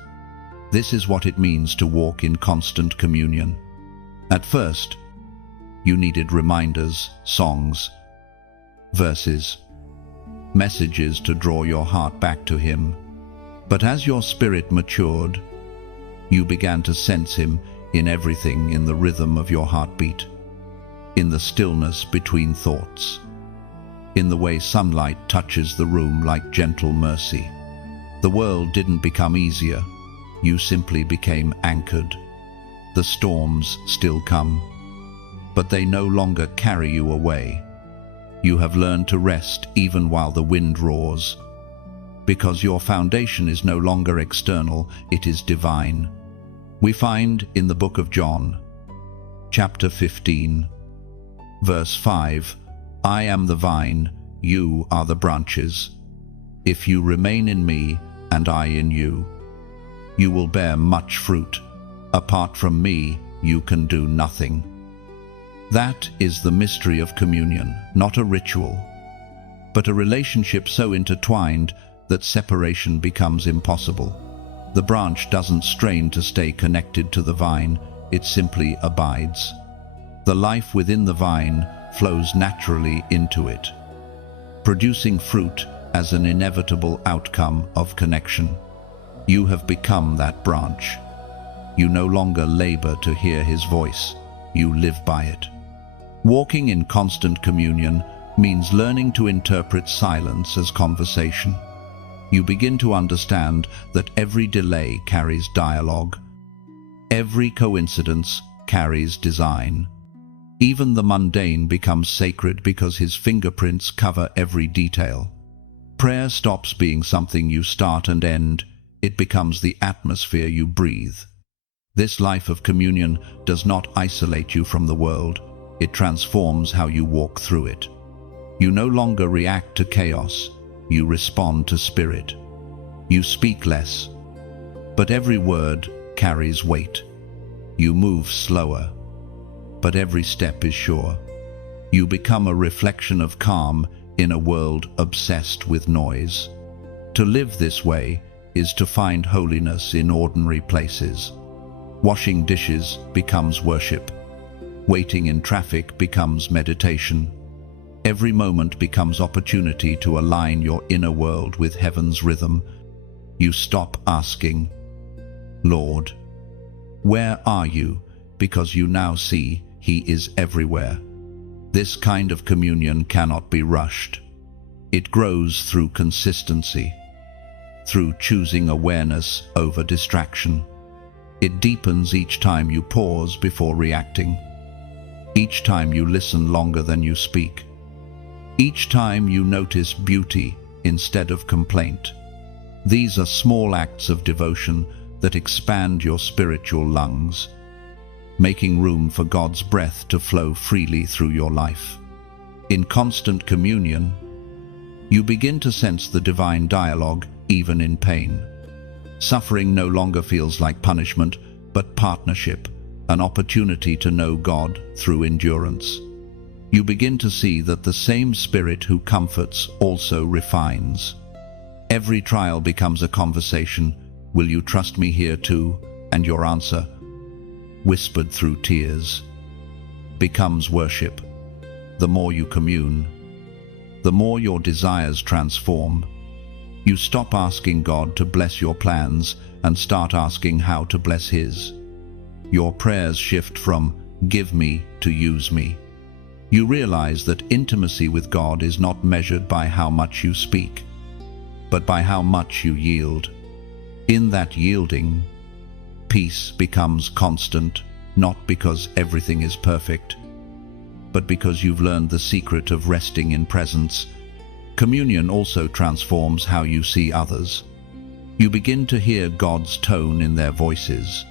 This is what it means to walk in constant communion. At first, you needed reminders, songs, verses, messages to draw your heart back to Him. But as your spirit matured, you began to sense Him in everything, in the rhythm of your heartbeat, in the stillness between thoughts, in the way sunlight touches the room like gentle mercy. The world didn't become easier. You simply became anchored. The storms still come, but they no longer carry you away. You have learned to rest even while the wind roars, because your foundation is no longer external, it is divine. We find in the book of John, chapter 15, verse 5, I am the vine, you are the branches. If you remain in me and I in you, you will bear much fruit. Apart from me, you can do nothing. That is the mystery of communion, not a ritual, but a relationship so intertwined that separation becomes impossible. The branch doesn't strain to stay connected to the vine, it simply abides. The life within the vine flows naturally into it, producing fruit as an inevitable outcome of connection. You have become that branch. You no longer labor to hear His voice, you live by it. Walking in constant communion means learning to interpret silence as conversation. You begin to understand that every delay carries dialogue. Every coincidence carries design. Even the mundane becomes sacred because His fingerprints cover every detail. Prayer stops being something you start and end. It becomes the atmosphere you breathe. This life of communion does not isolate you from the world. It transforms how you walk through it. You no longer react to chaos. You respond to spirit. You speak less, but every word carries weight. You move slower, but every step is sure. You become a reflection of calm in a world obsessed with noise. To live this way is to find holiness in ordinary places. Washing dishes becomes worship. Waiting in traffic becomes meditation. Every moment becomes opportunity to align your inner world with heaven's rhythm. You stop asking, "Lord, where are you?" because you now see He is everywhere. This kind of communion cannot be rushed. It grows through consistency, through choosing awareness over distraction. It deepens each time you pause before reacting, each time you listen longer than you speak, each time you notice beauty instead of complaint. These are small acts of devotion that expand your spiritual lungs, making room for God's breath to flow freely through your life. In constant communion, you begin to sense the divine dialogue even in pain. Suffering no longer feels like punishment, but partnership, an opportunity to know God through endurance. You begin to see that the same Spirit who comforts also refines. Every trial becomes a conversation. "Will you trust me here too?" And your answer, whispered through tears, becomes worship. The more you commune, the more your desires transform. You stop asking God to bless your plans and start asking how to bless His. Your prayers shift from "give me" to "use me." You realize that intimacy with God is not measured by how much you speak, but by how much you yield. In that yielding, peace becomes constant, not because everything is perfect, but because you've learned the secret of resting in presence. Communion also transforms how you see others. You begin to hear God's tone in their voices,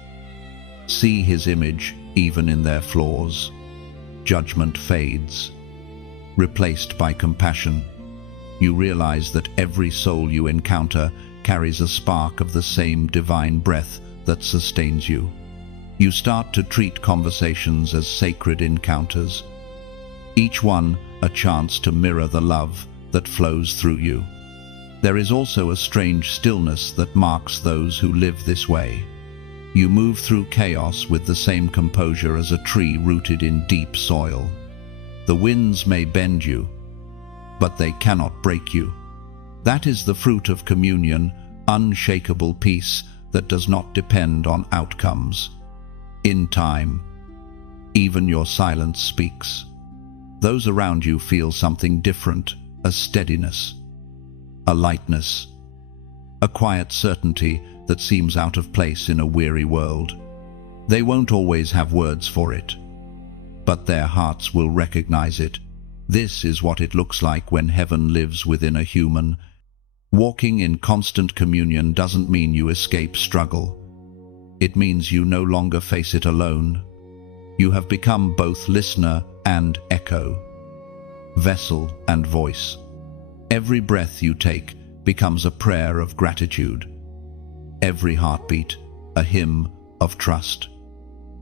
see His image even in their flaws. Judgment fades, replaced by compassion. You realize that every soul you encounter carries a spark of the same divine breath that sustains you. You start to treat conversations as sacred encounters, each one a chance to mirror the love that flows through you. There is also a strange stillness that marks those who live this way. You move through chaos with the same composure as a tree rooted in deep soil. The winds may bend you, but they cannot break you. That is the fruit of communion, unshakable peace that does not depend on outcomes. In time, even your silence speaks. Those around you feel something different, a steadiness, a lightness, a quiet certainty that seems out of place in a weary world. They won't always have words for it, but their hearts will recognize it. This is what it looks like when heaven lives within a human. Walking in constant communion doesn't mean you escape struggle. It means you no longer face it alone. You have become both listener and echo, vessel and voice. Every breath you take becomes a prayer of gratitude. Every heartbeat, a hymn of trust.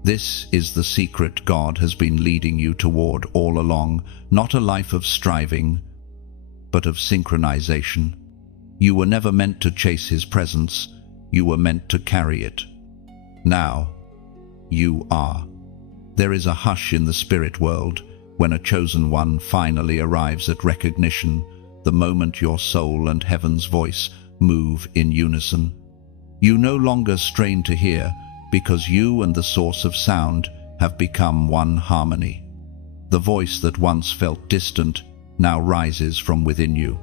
This is the secret God has been leading you toward all along, not a life of striving, but of synchronization. You were never meant to chase His presence, you were meant to carry it. Now, you are. There is a hush in the spirit world when a chosen one finally arrives at recognition, the moment your soul and heaven's voice move in unison. You no longer strain to hear, because you and the source of sound have become one harmony. The voice that once felt distant now rises from within you,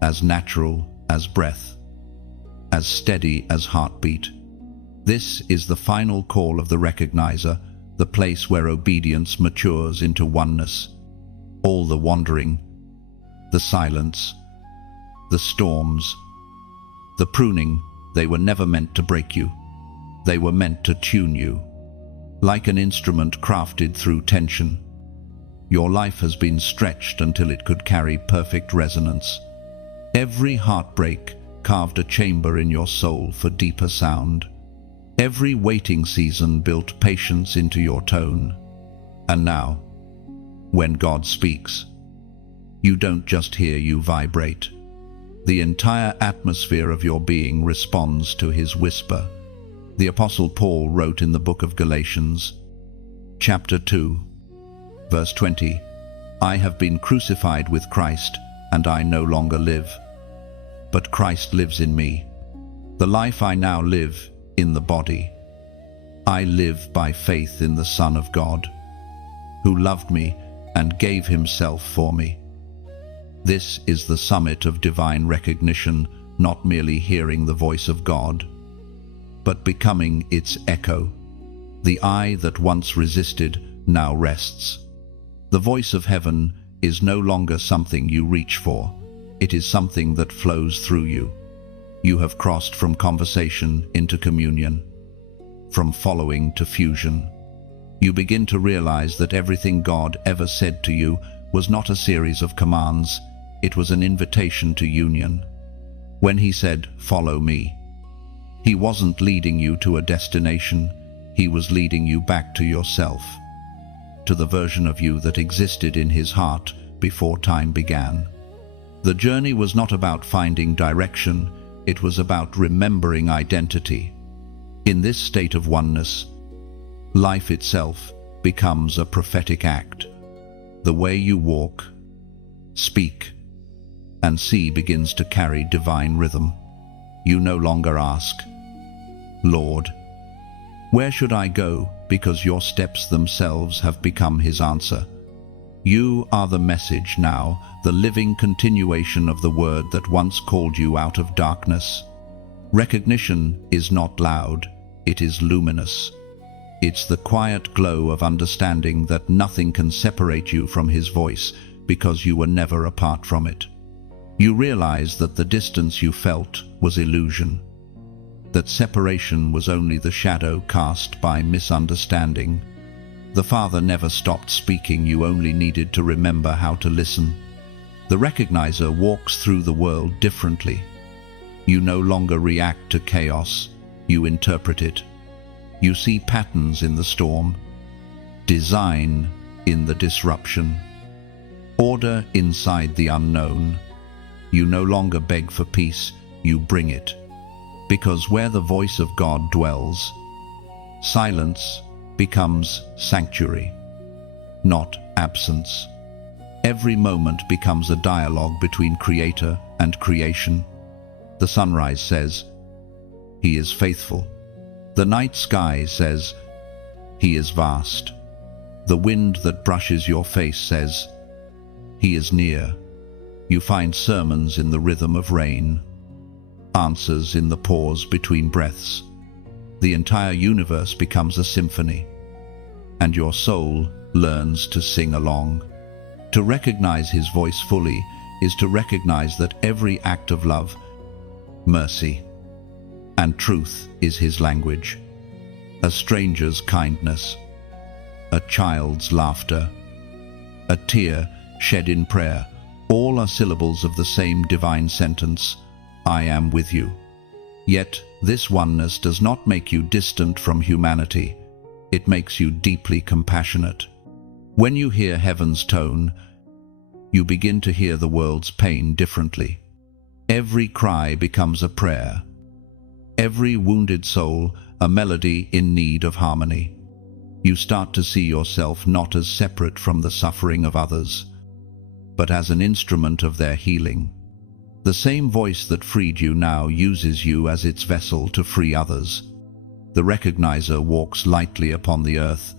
as natural as breath, as steady as heartbeat. This is the final call of the recognizer, the place where obedience matures into oneness. All the wandering, the silence, the storms, the pruning, they were never meant to break you. They were meant to tune you. Like an instrument crafted through tension, your life has been stretched until it could carry perfect resonance. Every heartbreak carved a chamber in your soul for deeper sound. Every waiting season built patience into your tone. And now, when God speaks, you don't just hear, you vibrate. The entire atmosphere of your being responds to his whisper. The Apostle Paul wrote in the book of Galatians, chapter 2, verse 20, "I have been crucified with Christ, and I no longer live. But Christ lives in me. The life I now live in the body, I live by faith in the Son of God, who loved me and gave himself for me." This is the summit of divine recognition, not merely hearing the voice of God, but becoming its echo. The eye that once resisted now rests. The voice of heaven is no longer something you reach for. It is something that flows through you. You have crossed from conversation into communion, from following to fusion. You begin to realize that everything God ever said to you was not a series of commands, it was an invitation to union. When he said, "Follow me," he wasn't leading you to a destination, he was leading you back to yourself, to the version of you that existed in his heart before time began. The journey was not about finding direction, it was about remembering identity. In this state of oneness, life itself becomes a prophetic act. The way you walk, speak, and see begins to carry divine rhythm. You no longer ask, "Lord, where should I go?" because your steps themselves have become his answer. You are the message now, the living continuation of the word that once called you out of darkness. Recognition is not loud, it is luminous. It's the quiet glow of understanding that nothing can separate you from his voice because you were never apart from it. You realize that the distance you felt was illusion, that separation was only the shadow cast by misunderstanding. The Father never stopped speaking, you only needed to remember how to listen. The recognizer walks through the world differently. You no longer react to chaos, you interpret it. You see patterns in the storm, design in the disruption, order inside the unknown. You no longer beg for peace, you bring it. Because where the voice of God dwells, silence becomes sanctuary, not absence. Every moment becomes a dialogue between Creator and creation. The sunrise says, "He is faithful." The night sky says, "He is vast." The wind that brushes your face says, "He is near." You find sermons in the rhythm of rain, answers in the pause between breaths. The entire universe becomes a symphony, and your soul learns to sing along. To recognize his voice fully is to recognize that every act of love, mercy, and truth is his language. A stranger's kindness, a child's laughter, a tear shed in prayer, all are syllables of the same divine sentence, "I am with you." Yet this oneness does not make you distant from humanity, it makes you deeply compassionate. When you hear heaven's tone, you begin to hear the world's pain differently. Every cry becomes a prayer. Every wounded soul, a melody in need of harmony. You start to see yourself not as separate from the suffering of others, but as an instrument of their healing. The same voice that freed you now uses you as its vessel to free others. The recognizer walks lightly upon the earth,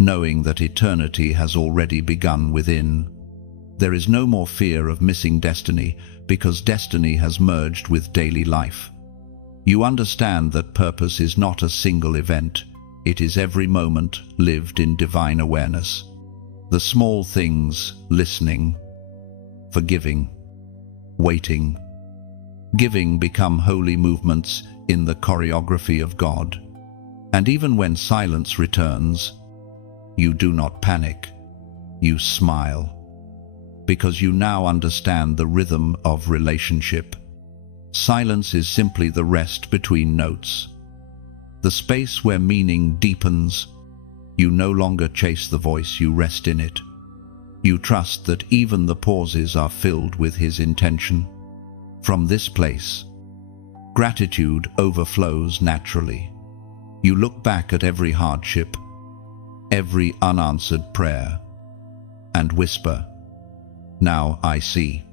knowing that eternity has already begun within. There is no more fear of missing destiny, because destiny has merged with daily life. You understand that purpose is not a single event, it is every moment lived in divine awareness. The small things, listening, forgiving, waiting, giving become holy movements in the choreography of God. And even when silence returns, you do not panic, you smile, because you now understand the rhythm of relationship. Silence is simply the rest between notes. the space where meaning deepens. You no longer chase the voice, you rest in it. You trust that even the pauses are filled with His intention. From this place, gratitude overflows naturally. You look back at every hardship, every unanswered prayer, and whisper, "Now I see.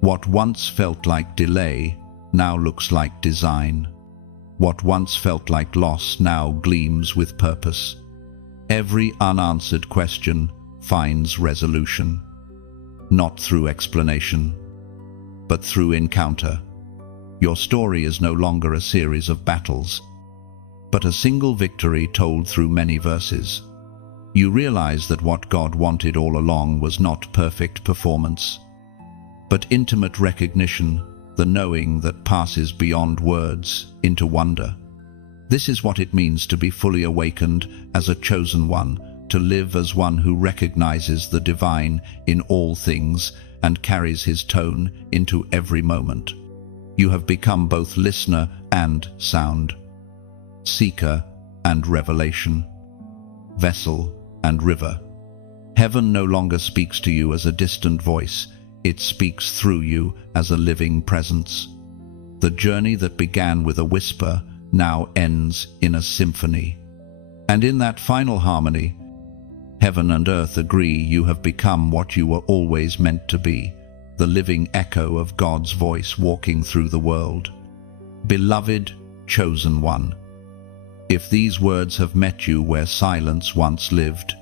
What once felt like delay now looks like design. What once felt like loss now gleams with purpose." Every unanswered question finds resolution, not through explanation, but through encounter. Your story is no longer a series of battles, but a single victory told through many verses. You realize that what God wanted all along was not perfect performance, but intimate recognition, the knowing that passes beyond words into wonder. This is what it means to be fully awakened as a chosen one, to live as one who recognizes the divine in all things and carries His tone into every moment. You have become both listener and sound, seeker and revelation, vessel and river. Heaven no longer speaks to you as a distant voice, it speaks through you as a living presence. The journey that began with a whisper now ends in a symphony. And in that final harmony, heaven and earth agree you have become what you were always meant to be, the living echo of God's voice walking through the world. Beloved, chosen one, if these words have met you where silence once lived,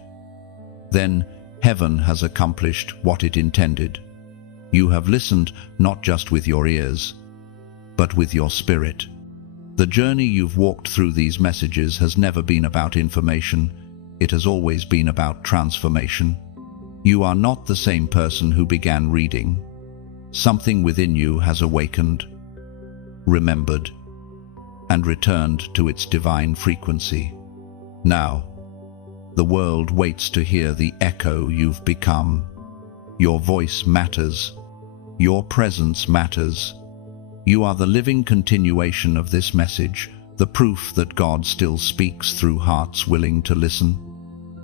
then heaven has accomplished what it intended. You have listened not just with your ears, but with your spirit. The journey you've walked through these messages has never been about information, it has always been about transformation. You are not the same person who began reading. Something within you has awakened, remembered, and returned to its divine frequency. Now, the world waits to hear the echo you've become. Your voice matters. Your presence matters. You are the living continuation of this message, the proof that God still speaks through hearts willing to listen.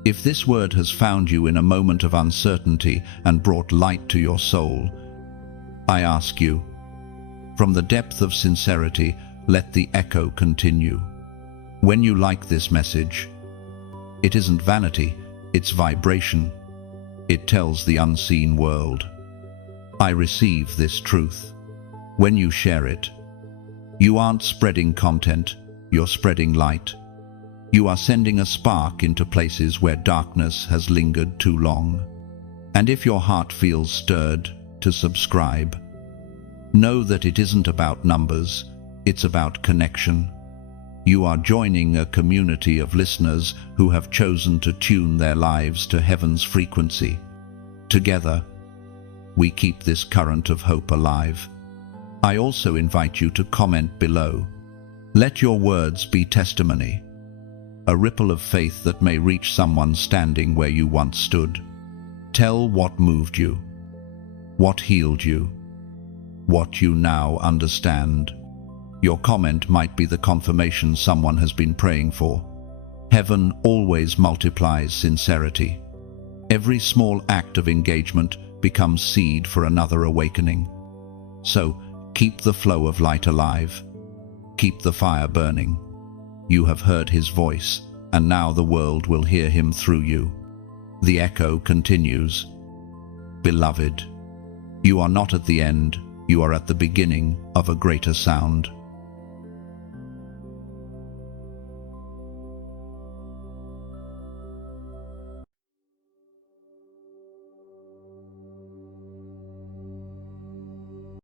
If this word has found you in a moment of uncertainty and brought light to your soul, I ask you, from the depth of sincerity, let the echo continue. When you like this message, it isn't vanity, it's vibration. It tells the unseen world, I receive this truth. When you share it, you aren't spreading content, you're spreading light. You are sending a spark into places where darkness has lingered too long. And if your heart feels stirred to subscribe, know that it isn't about numbers, it's about connection. You are joining a community of listeners who have chosen to tune their lives to heaven's frequency. Together, we keep this current of hope alive. I also invite you to comment below. Let your words be testimony, a ripple of faith that may reach someone standing where you once stood. Tell what moved you, what healed you, what you now understand. Your comment might be the confirmation someone has been praying for. Heaven always multiplies sincerity. Every small act of engagement becomes seed for another awakening. So, keep the flow of light alive. Keep the fire burning. You have heard His voice, and now the world will hear Him through you. The echo continues. Beloved, you are not at the end, you are at the beginning of a greater sound.